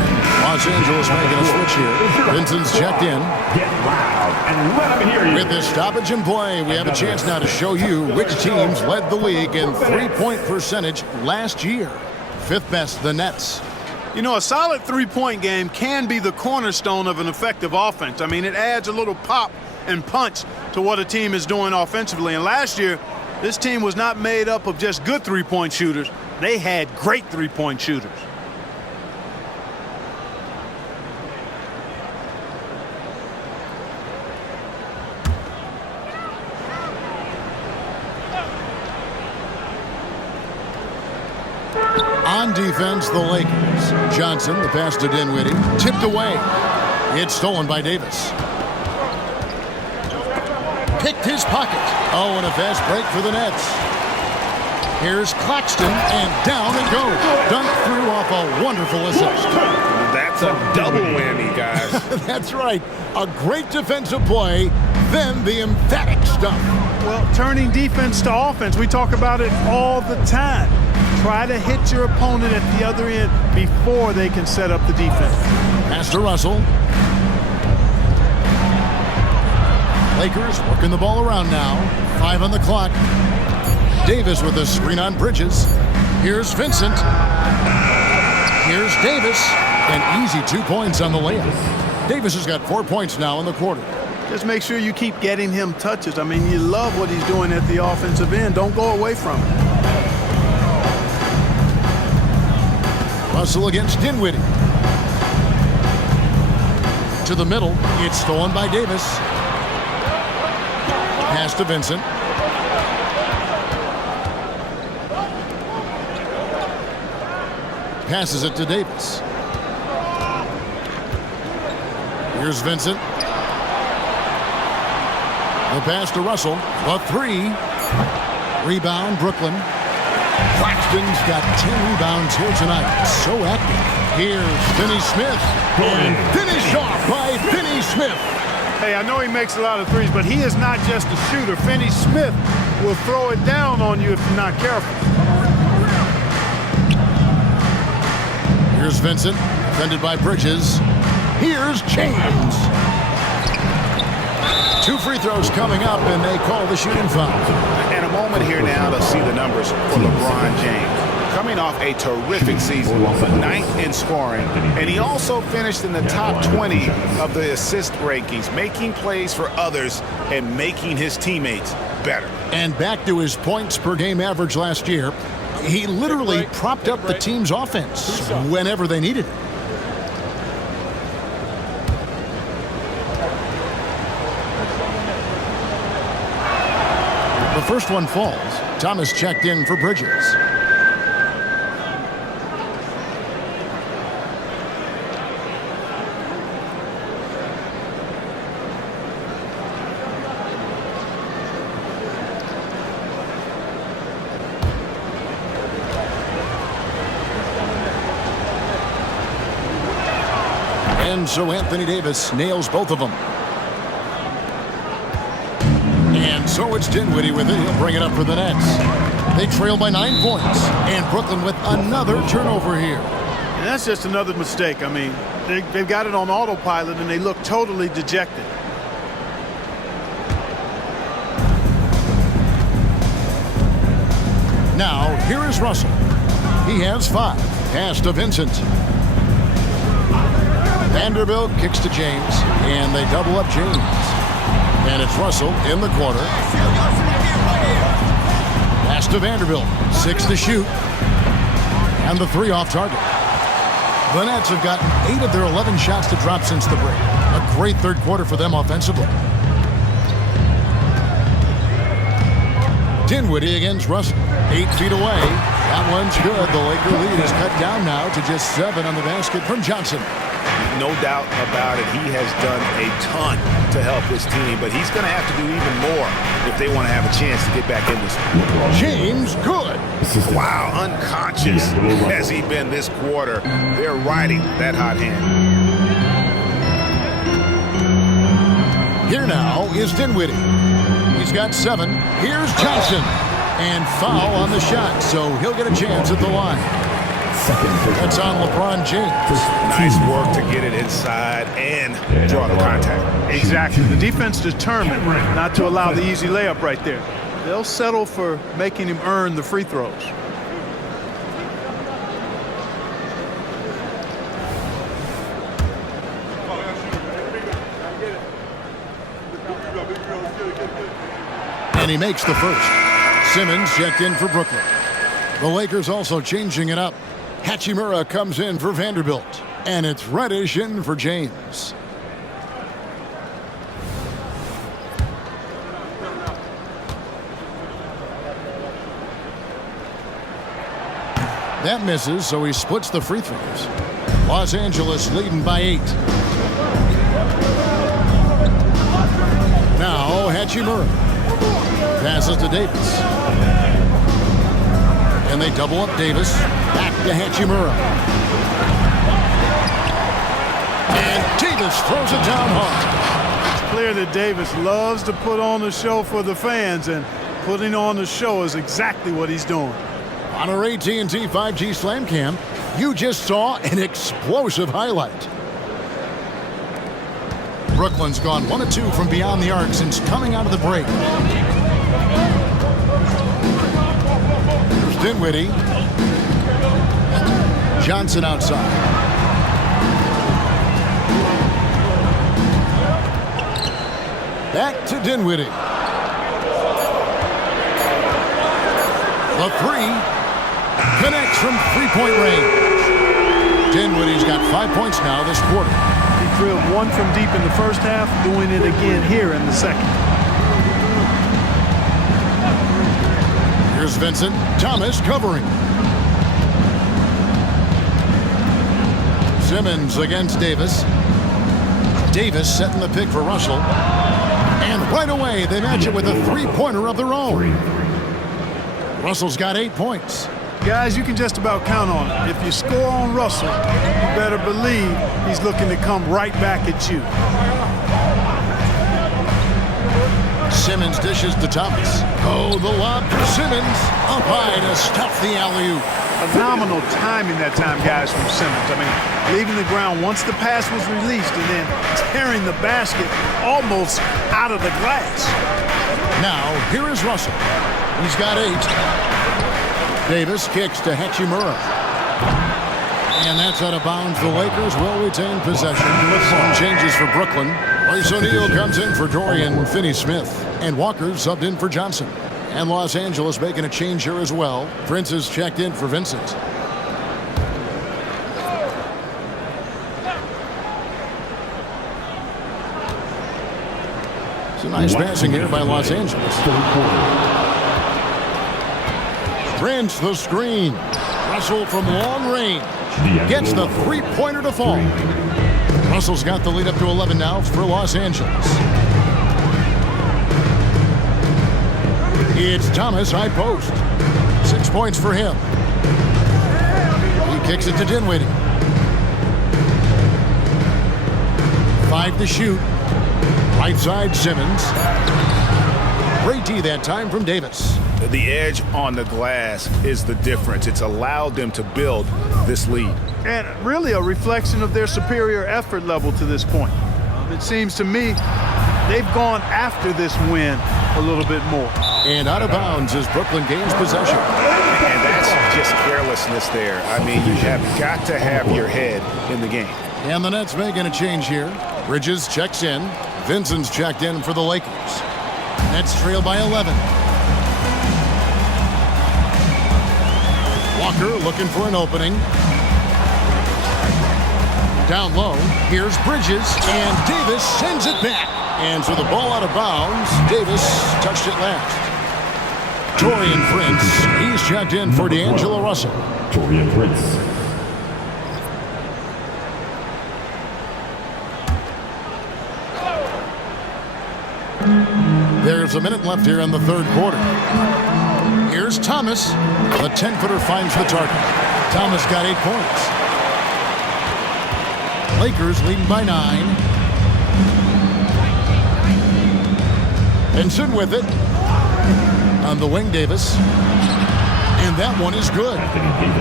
Los Angeles making a switch here. Vincent's checked in. Get loud and let them hear you. With this stoppage in play, we have a chance now to show you which teams led the league in three-point percentage last year. Fifth best, the Nets. You know, a solid three-point game can be the cornerstone of an effective offense. I mean, it adds a little pop and punch to what a team is doing offensively. And last year, this team was not made up of just good three-point shooters. They had great three-point shooters. On defense, the Lakers. Johnson, the pass to Dinwiddie, tipped away. It's stolen by Davis. Picked his pocket. Oh, and a fast break for the Nets. Here's Claxton, and down it goes. Dunked through off a wonderful assist. That's a double whammy, guys. That's right. A great defensive play, then the emphatic stuff. Well, turning defense to offense, we talk about it all the time. Try to hit your opponent at the other end before they can set up the defense. Pass to Russell. Lakers working the ball around now. 5 on the clock. Davis with a screen on Bridges. Here's Vincent. Here's Davis. An easy 2 points on the layup. Davis has got 4 points now in the quarter. Just make sure you keep getting him touches. I mean, you love what he's doing at the offensive end. Don't go away from it. Russell against Dinwiddie. To the middle. It's stolen by Davis. Pass to Vincent. Passes it to Davis. Here's Vincent. The pass to Russell. The three. Rebound, Brooklyn. Claxton's got 10 rebounds here tonight. So active. Here's Finney Smith. And finished off by Finney Smith. Hey, I know he makes a lot of threes, but he is not just a shooter. Finney Smith will throw it down on you if you're not careful. Here's Vincent, defended by Bridges. Here's James. 2 free throws coming up, and they call the shooting foul. And a moment here now to see the numbers for LeBron James. Coming off a terrific season, 9th in scoring, and he also finished in the top 20 of the assist rankings, making plays for others and making his teammates better. And back to his points per game average last year, he literally propped up the team's offense whenever they needed it. The first one falls. Thomas checked in for Bridges. And so Anthony Davis nails both of them. And And so it's Dinwiddie with it. He'll bring it up for the Nets. They trail by 9 points. And Brooklyn with another turnover here. And that's just another mistake. I mean, they've got it on autopilot, and they look totally dejected. Now, here is Russell. He has 5. Pass to Vincent. Vanderbilt kicks to James, and they double up James. And it's Russell in the corner. Pass to Vanderbilt. 6 to shoot. And the 3 off target. The Nets have gotten 8 of their 11 shots to drop since the break. A great third quarter for them offensively. Dinwiddie against Russell. 8 feet away. That one's good. The Laker lead is cut down now to just 7 on the basket from Johnson. No doubt about it. He has done a ton to help this team, but he's going to have to do even more if they want to have a chance to get back in this one. James, good. Wow, unconscious has he been this quarter. They're riding that hot hand. Here now is Dinwiddie. He's got 7. Here's Johnson. And foul on the shot, so he'll get a chance at the line. That's on LeBron James. Nice work to get it inside and draw the contact. Exactly. The defense determined not to allow the easy layup right there. They'll settle for making him earn the free throws. And he makes the first. Simmons checked in for Brooklyn. The Lakers also changing it up. Hachimura comes in for Vanderbilt. And it's Reddish in for James. That misses, so he splits the free throws. Los Angeles leading by 8. Now Hachimura passes to Davis. And they double up Davis. Back to Hachimura. And Davis throws it down hard. It's clear that Davis loves to put on the show for the fans, and putting on the show is exactly what he's doing. On our AT&T 5G Slam Cam, you just saw an explosive highlight. Brooklyn's gone 1 of 2 from beyond the arc since coming out of the break. Here's Dinwiddie. Johnson outside. Back to Dinwiddie. The 3 connects from 3-point range. Dinwiddie's got 5 points now this quarter. He drilled 1 from deep in the first half, doing it again here in the second. Here's Vincent. Thomas covering. Simmons against Davis. Davis setting the pick for Russell. And right away, they match it with a 3-pointer of their own. Russell's got 8 points. Guys, you can just about count on it. If you score on Russell, you better believe he's looking to come right back at you. Simmons dishes to Thomas. Oh, the lob for Simmons. Up high to stuff the alley-oop. Phenomenal timing that time, guys, from Simmons. I mean, leaving the ground once the pass was released and then tearing the basket almost out of the glass. Now, here is Russell. He's got 8. Davis kicks to Hachimura. And that's out of bounds. The Lakers will retain possession. Some changes for Brooklyn. Royce O'Neal comes in for Dorian Finney-Smith. And Walker subbed in for Johnson. And Los Angeles making a change here as well. Prince is checked in for Vincent. It's a nice passing here by Los Angeles. Prince the screen. Russell from long range. Gets the 3-pointer to fall. Russell's got the lead up to 11 now for Los Angeles. It's Thomas high post. 6 points for him. He kicks it to Dinwiddie. 5 to shoot. Right side Simmons. Great D that time from Davis. The edge on the glass is the difference. It's allowed them to build this lead. And really a reflection of their superior effort level to this point. It seems to me they've gone after this win a little bit more. And out of bounds as Brooklyn gains possession. And that's just carelessness there. I mean, you have got to have your head in the game. And the Nets making a change here. Bridges checks in. Vincent's checked in for the Lakers. Nets trail by 11. Walker looking for an opening. Down low, here's Bridges, and Davis sends it back. And so the ball out of bounds, Davis touched it last. Torian Prince, he's checked in for D'Angelo Russell. Torian Prince. There's a minute left here in the third quarter. Here's Thomas. The 10-footer finds the target. Thomas got 8 points. Lakers leading by 9. Vincent with it. On the wing, Davis. And that one is good.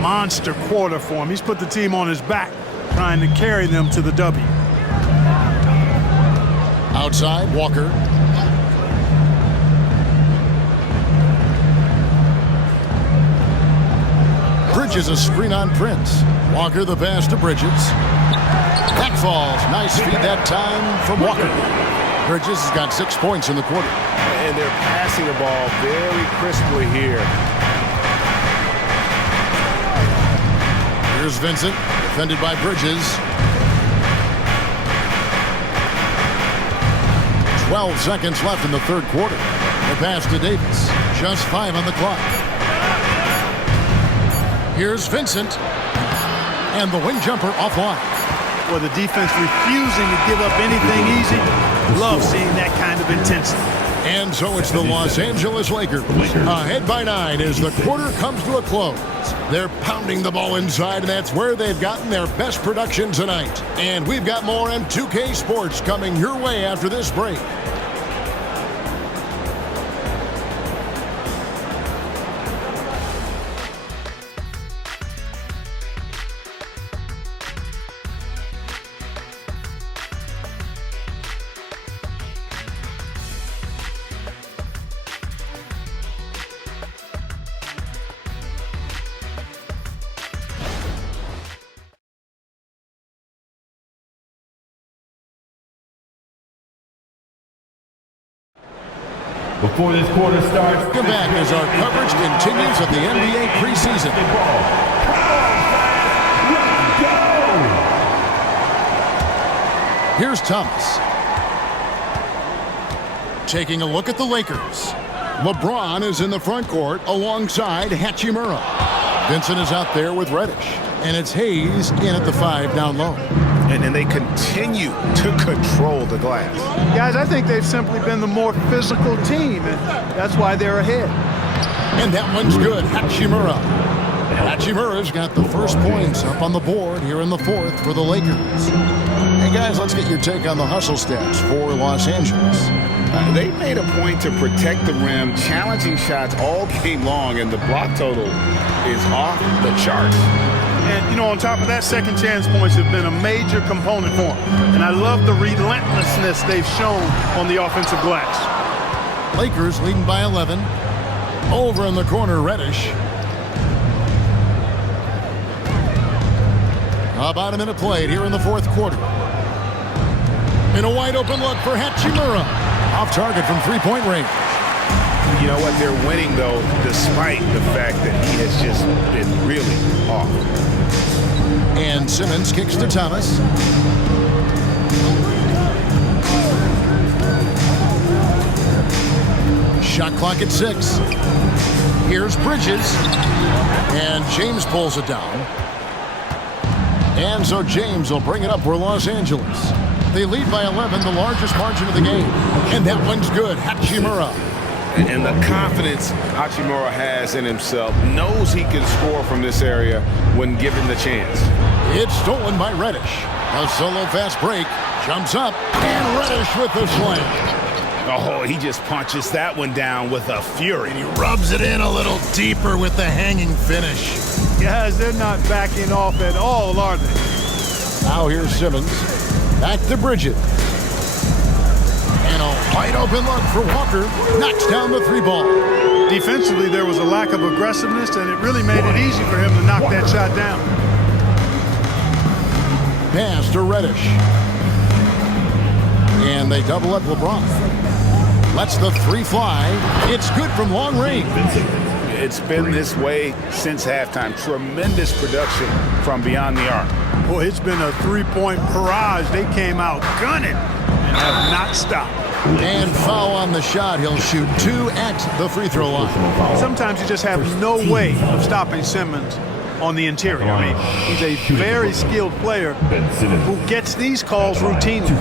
Monster quarter for him. He's put the team on his back, trying to carry them to the W. Outside, Walker. Bridges a screen on Prince. Walker the pass to Bridges. Back falls. Nice feed that time from Walker. Bridges has got 6 points in the quarter. And they're passing the ball very crisply here. Here's Vincent, defended by Bridges. 12 seconds left in the third quarter. The pass to Davis. Just 5 on the clock. Here's Vincent. And the wing jumper offline. Well, the defense refusing to give up anything easy. Love seeing that kind of intensity. And so it's the Los Angeles Lakers ahead by 9 as the quarter comes to a close. They're pounding the ball inside, and that's where they've gotten their best production tonight. And we've got more M2K Sports coming your way after this break. Before this quarter starts, Welcome back as our coverage continues of the NBA preseason. Here's Thomas. Taking a look at the Lakers. LeBron is in the front court alongside Hachimura. Vincent is out there with Reddish. And it's Hayes in at the 5 down low. And they continue to control the glass. Guys, I think they've simply been the more physical team, and that's why they're ahead. And that one's good. Hachimura. Hachimura's got the first points up on the board here in the fourth for the Lakers. Hey, guys, let's get your take on the hustle stats for Los Angeles. They made a point to protect the rim, challenging shots all game long, and the block total is off the charts. And, you know, on top of that, second chance points have been a major component for them. And I love the relentlessness they've shown on the offensive glass. Lakers leading by 11. Over in the corner, Reddish. About a minute played here in the fourth quarter. In a wide open look for Hachimura. Off target from three-point range. You know what? They're winning, though, despite the fact that he has just been really off. And Simmons kicks to Thomas. Shot clock at 6. Here's Bridges. And James pulls it down. And so James will bring it up for Los Angeles. They lead by 11, the largest margin of the game. And that one's good. Hachimura. And the confidence Hachimura has in himself, knows he can score from this area when given the chance. It's stolen by Reddish. A solo fast break. Jumps up. And Reddish with the slam. Oh, he just punches that one down with a fury. He rubs it in a little deeper with the hanging finish. Guys, they're not backing off at all, are they? Now here's Simmons. Back to Bridget. And a wide open look for Walker. Knocks down the 3-ball. Defensively, there was a lack of aggressiveness, and it really made it easy for him to knock that shot down. Pass to Reddish. And they double up LeBron. Lets the 3 fly. It's good from long range. It's been this way since halftime. Tremendous production from beyond the arc. Boy, it's been a 3-point barrage. They came out gunning and have not stopped. And foul on the shot. He'll shoot 2 at the free throw line. Sometimes you just have no way of stopping Simmons on the interior. I mean, he's a very skilled player who gets these calls routinely.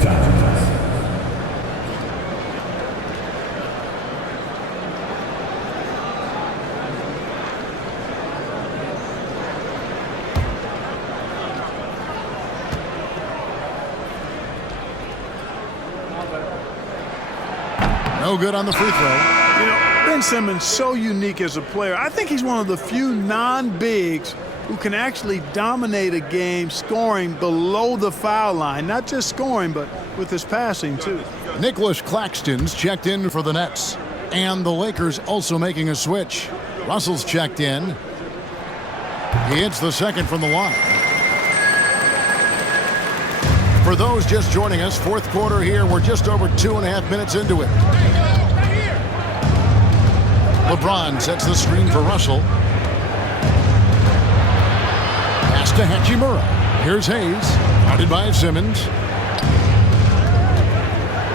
No good on the free throw. You know, Ben Simmons, so unique as a player. I think he's one of the few non-bigs who can actually dominate a game scoring below the foul line. Not just scoring, but with his passing, too. Nicholas Claxton's checked in for the Nets. And the Lakers also making a switch. Russell's checked in. He hits the second from the line. For those just joining us, fourth quarter here. We're just over 2.5 minutes into it. LeBron sets the screen for Russell. Pass to Hachimura. Here's Hayes. Guarded by Simmons.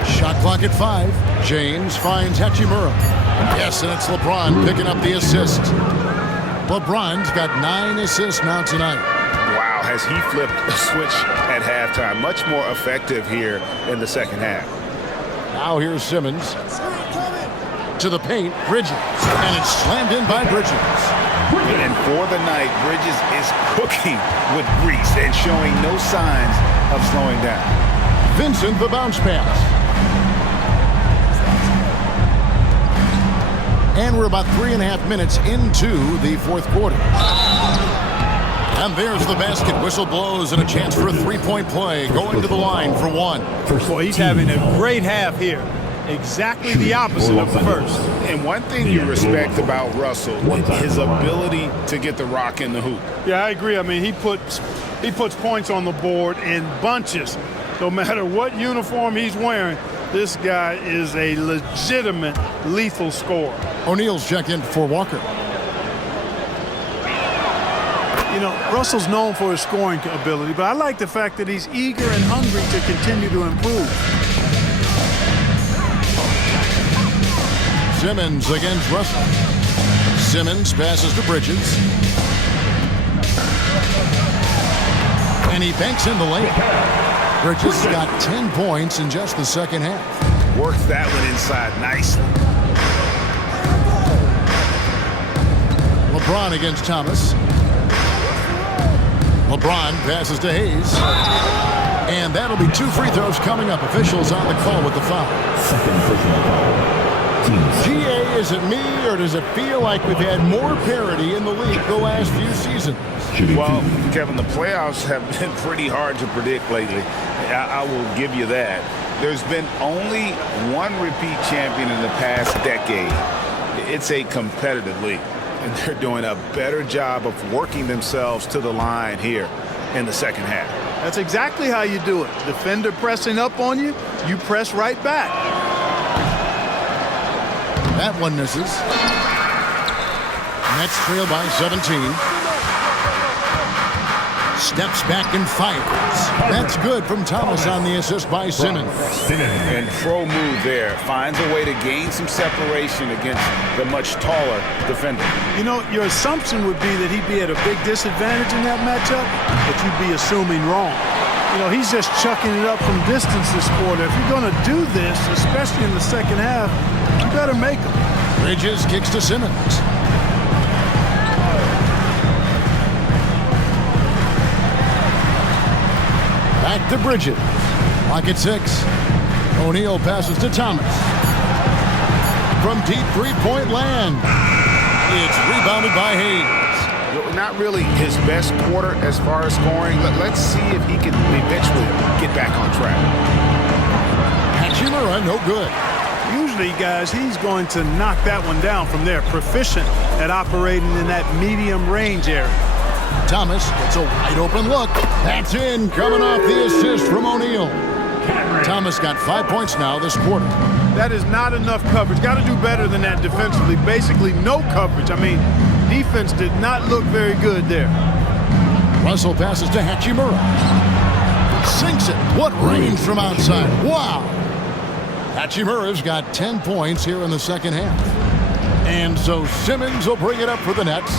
Shot clock at 5. James finds Hachimura. Yes, and it's LeBron picking up the assist. LeBron's got 9 assists now tonight. Wow, has he flipped a switch at halftime. Much more effective here in the second half. Now here's Simmons. To the paint, Bridges. And it's slammed in by Bridges. And for the night, Bridges is cooking with grease and showing no signs of slowing down. Vincent, the bounce pass. And we're about 3.5 minutes into the fourth quarter. And there's the basket. Whistle blows and a chance for a 3-point play. Going to the line for 1. Boy, he's having a great half here. Exactly the opposite of the first. And one thing you respect about Russell is his ability to get the rock in the hoop. Yeah, I agree. I mean, he puts points on the board in bunches. No matter what uniform he's wearing, this guy is a legitimate lethal scorer. O'Neal's checked in for Walker. You know, Russell's known for his scoring ability, but I like the fact that he's eager and hungry to continue to improve. Simmons against Russell. Simmons passes to Bridges. And he banks in the lane. Bridges got 10 points in just the second half. Worked that one inside nicely. LeBron against Thomas. LeBron passes to Hayes. And that'll be 2 free throws coming up. Officials on the call with the foul. Second personal foul. GA, is it me, or does it feel like we've had more parity in the league the last few seasons? Well, Kevin, the playoffs have been pretty hard to predict lately. I will give you that. There's been only one repeat champion in the past decade. It's a competitive league, and they're doing a better job of working themselves to the line here in the second half. That's exactly how you do it. Defender pressing up on you, you press right back. That one misses. Nets trail by 17. Steps back and fires. That's good from Thomas on the assist by Simmons. And pro move there. Finds a way to gain some separation against the much taller defender. You know, your assumption would be that he'd be at a big disadvantage in that matchup, but you'd be assuming wrong. You know, he's just chucking it up from distance this quarter. If you're going to do this, especially in the second half, you better make them. Bridges kicks to Simmons. Back to Bridges. Clock at 6. O'Neal passes to Thomas. from deep three-point land. It's rebounded by Hayes. Not really his best quarter as far as scoring. Let's see if he can eventually get back on track. Hachimura, no good. Usually, guys, he's going to knock that one down from there. Proficient at operating in that medium range area. Thomas gets a wide open look. That's in, coming off the assist from O'Neal. Thomas got 5 points now this quarter. That is not enough coverage. Got to do better than that defensively. Basically, no coverage. I mean, defense did not look very good there. Russell passes to Hachimura. Sinks it. What range from outside. Wow. Hachimura's got 10 points here in the second half. And so Simmons will bring it up for the Nets.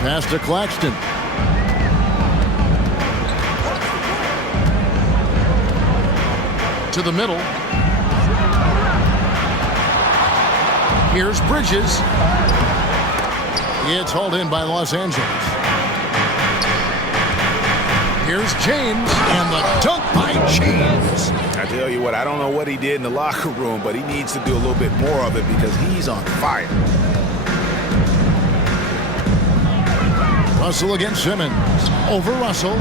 Pass to Claxton. To the middle. Here's Bridges. It's hauled in by Los Angeles. Here's James, and the dunk by James. I tell you what, I don't know what he did in the locker room, but he needs to do a little bit more of it because he's on fire. Russell against Simmons. Over Russell.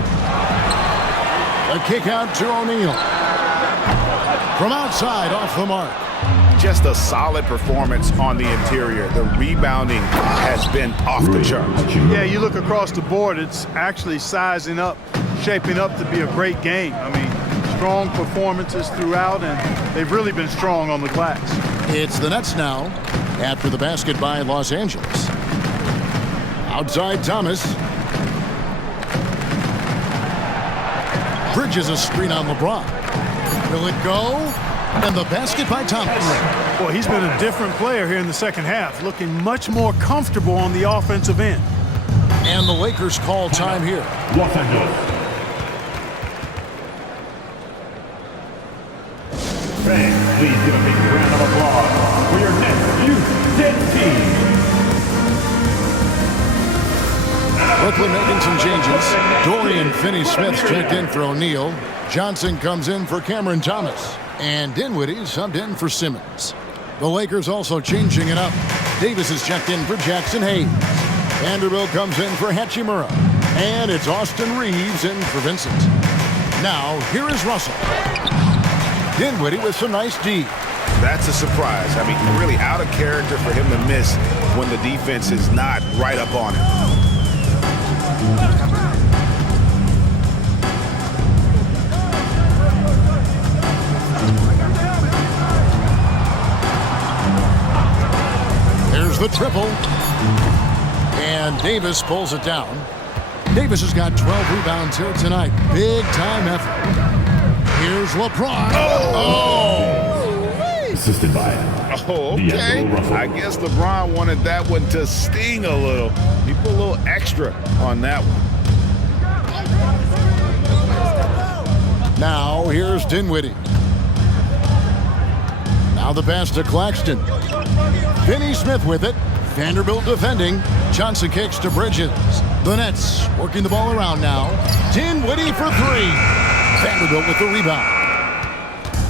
A kick out to O'Neal. From outside, off the mark. Just a solid performance on the interior. The rebounding has been off the charts. Yeah, you look across the board, it's actually sizing up, shaping up to be a great game. I mean, strong performances throughout, and they've really been strong on the glass. It's the Nets now after the basket by Los Angeles. Outside Thomas. Bridges a screen on LeBron. Will it go? And the basket by Thomas. Well, he's been a different player here in the second half, looking much more comfortable on the offensive end. And the Lakers call time here. Los Angeles. Fans, please give a big round of applause for your next U10 team. Brooklyn making some changes. Dorian Finney-Smith's checked in for O'Neal. Johnson comes in for Cameron Thomas. And Dinwiddie subbed in for Simmons. The Lakers also changing it up. Davis is checked in for Jackson Hayes. Vanderbilt comes in for Hachimura. And it's Austin Reeves in for Vincent. Now, here is Russell. Dinwiddie with some nice D. That's a surprise. I mean, really out of character for him to miss when the defense is not right up on him. The triple, and Davis pulls it down. Davis has got 12 rebounds here tonight. Big time effort. Here's LeBron. Assisted by. Oh, okay. I guess LeBron wanted that one to sting a little. He put a little extra on that one. Now here's Dinwiddie. Now the pass to Claxton. Finney-Smith with it. Vanderbilt defending. Johnson kicks to Bridges. The Nets working the ball around now. Dinwiddie for three. Vanderbilt with the rebound.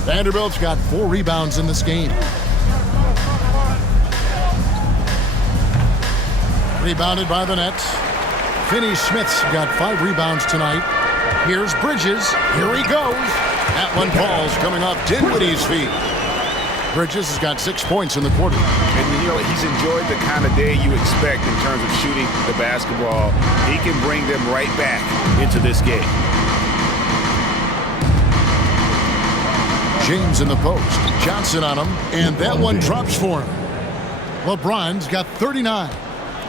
Vanderbilt's got 4 rebounds in this game. Rebounded by the Nets. Finney-Smith's got 5 rebounds tonight. Here's Bridges. Here he goes. That one falls coming off Dinwiddie's feet. Bridges has got 6 points in the quarter. And, you know, he's enjoyed the kind of day you expect in terms of shooting the basketball. He can bring them right back into this game. James in the post. Johnson on him. And that one drops for him. LeBron's got 39.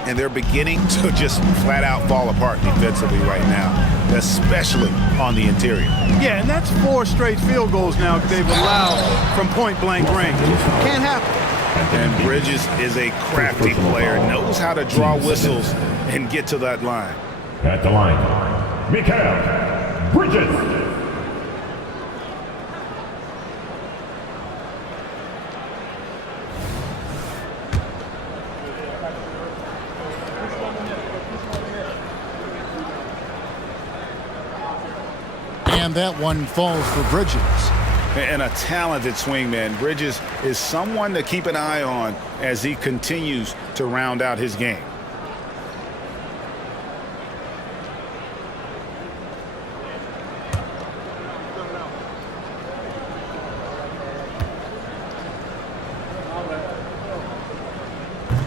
And they're beginning to just flat out fall apart defensively right now, especially on the interior. Yeah, and that's 4 straight field goals now they've allowed from point-blank range. Can't happen. And Bridges is a crafty player, knows how to draw whistles and get to that line. At the line, Mikal Bridges. And that one falls for Bridges. and a talented swingman. Bridges is someone to keep an eye on as he continues to round out his game.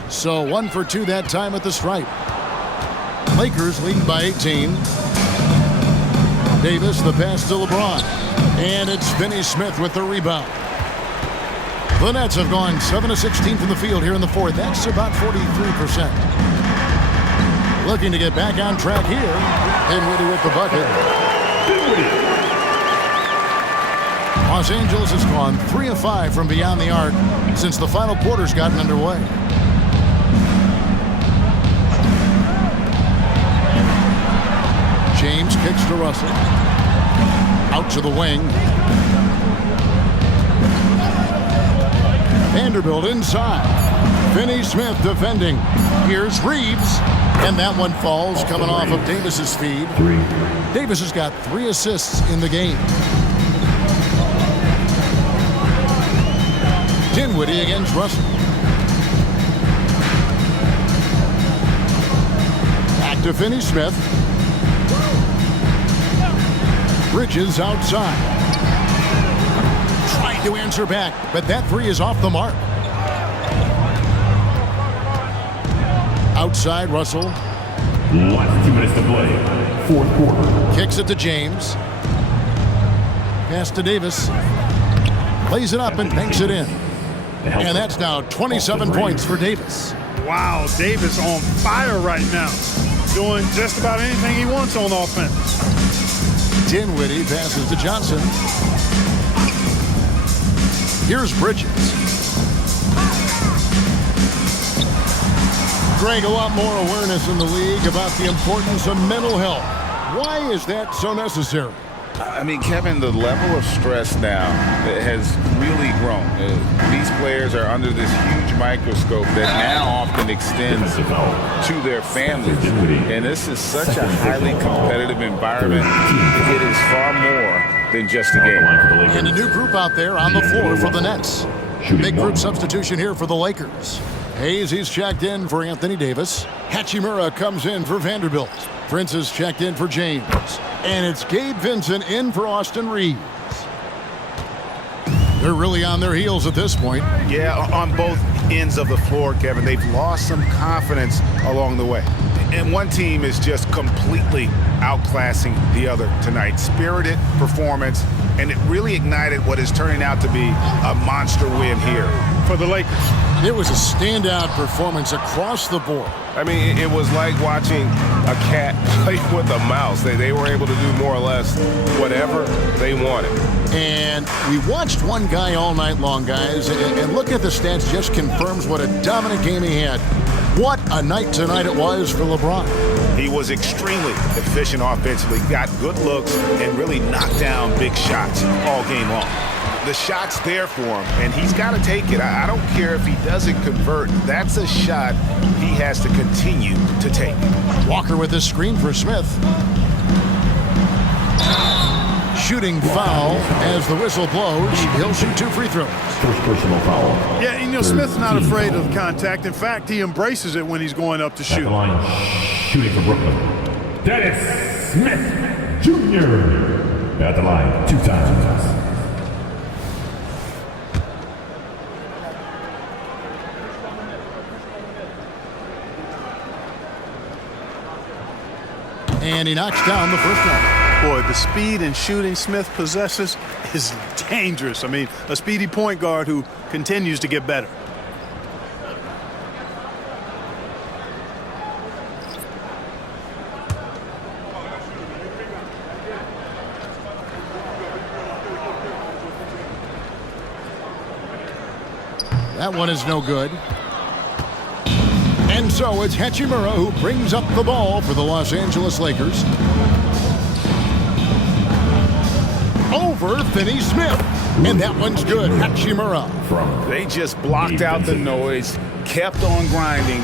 So 1 for 2 that time at the stripe. Lakers leading by 18. Davis, the pass to LeBron. And it's Finney Smith with the rebound. The Nets have gone 7 of 16 from the field here in the fourth. That's about 43%. Looking to get back on track here. Dinwiddie with the bucket. Los Angeles has gone 3 of 5 from beyond the arc since the final quarter's gotten underway. James kicks to Russell. Out to the wing. Vanderbilt inside. Finney Smith defending. Here's Reeves. And that one falls coming off of Davis's feed. Davis has got 3 assists in the game. Dinwiddie against Russell. Back to Finney Smith. Bridges outside. Trying to answer back, but that 3 is off the mark. Outside, Russell. Last 2 minutes to play. Fourth quarter. Kicks it to James. Pass to Davis. Plays it up and banks it in. And that's now 27 points for Davis. Wow, Davis on fire right now. Doing just about anything he wants on offense. Dinwiddie passes to Johnson. Here's Bridges. Greg, a lot more awareness in the league about the importance of mental health. Why is that so necessary? I mean, Kevin, the level of stress now has really grown. These players are under this huge microscope that now often extends to their families. And this is such a highly competitive environment. It is far more than just a game. And a new group out there on the floor for the Nets. Big group substitution here for the Lakers. Hayes, he's checked in for Anthony Davis. Hachimura comes in for Vanderbilt. Prince is checked in for James. And it's Gabe Vincent in for Austin Reeves. They're really on their heels at this point. Yeah, on both ends of the floor, Kevin. They've lost some confidence along the way. And one team is just completely outclassing the other tonight. Spirited performance, and it really ignited what is turning out to be a monster win here for the Lakers. It was a standout performance across the board. I mean, it was like watching a cat play with a mouse. They were able to do more or less whatever they wanted. And we watched one guy all night long, guys, and look at the stats, just confirms what a dominant game he had. What a night tonight it was for LeBron. He was extremely efficient offensively, got good looks, and really knocked down big shots all game long. The shot's there for him, and he's got to take it. I don't care if he doesn't convert. That's a shot he has to continue to take. Walker with this screen for Smith. Shooting foul as the whistle blows. He'll shoot 2 free throws. First personal foul. Yeah, you know, Smith's not afraid of contact. In fact, he embraces it when he's going up to shoot. At the line, shooting for Brooklyn. Dennis Smith Jr. At the line 2 times. And he knocks down the first one. Boy, the speed and shooting Smith possesses is dangerous. I mean, a speedy point guard who continues to get better. That one is no good. And so it's Hachimura who brings up the ball for the Los Angeles Lakers. Over Finney Smith. And that one's good. Hachimura. They just blocked out the noise, kept on grinding,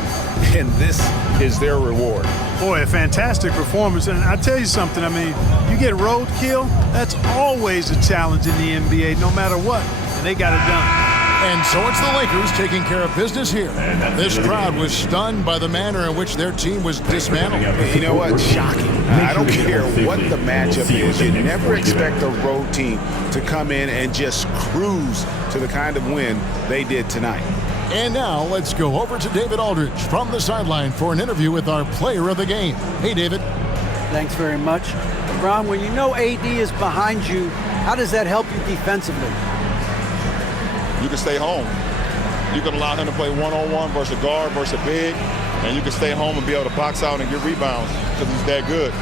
and this is their reward. Boy, a fantastic performance. And I tell you something, I mean, You get roadkill, that's always a challenge in the NBA, no matter what, and they got it done. And so it's the Lakers taking care of business here. This crowd was stunned by the manner in which their team was dismantled. You know what? Shocking. I don't care what the matchup is. You never expect a road team to come in and just cruise to the kind of win they did tonight. And now let's go over to David Aldridge from the sideline for an interview with our player of the game. Hey, David. Thanks very much. LeBron, when you know AD is behind you, how does that help you defensively? You can stay home. You can allow him to play one-on-one versus a guard versus a big, and you can stay home and be able to box out and get rebounds because he's that good.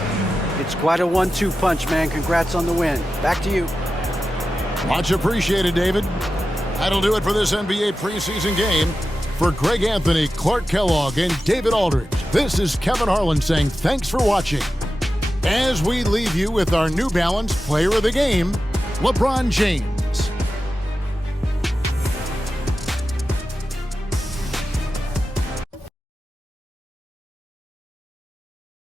It's quite a 1-2 punch, man. Congrats on the win. Back to you. Much appreciated, David. That'll do it for this NBA preseason game. For Greg Anthony, Clark Kellogg, and David Aldridge, this is Kevin Harlan saying thanks for watching. As we leave you with our New Balance player of the game, LeBron James.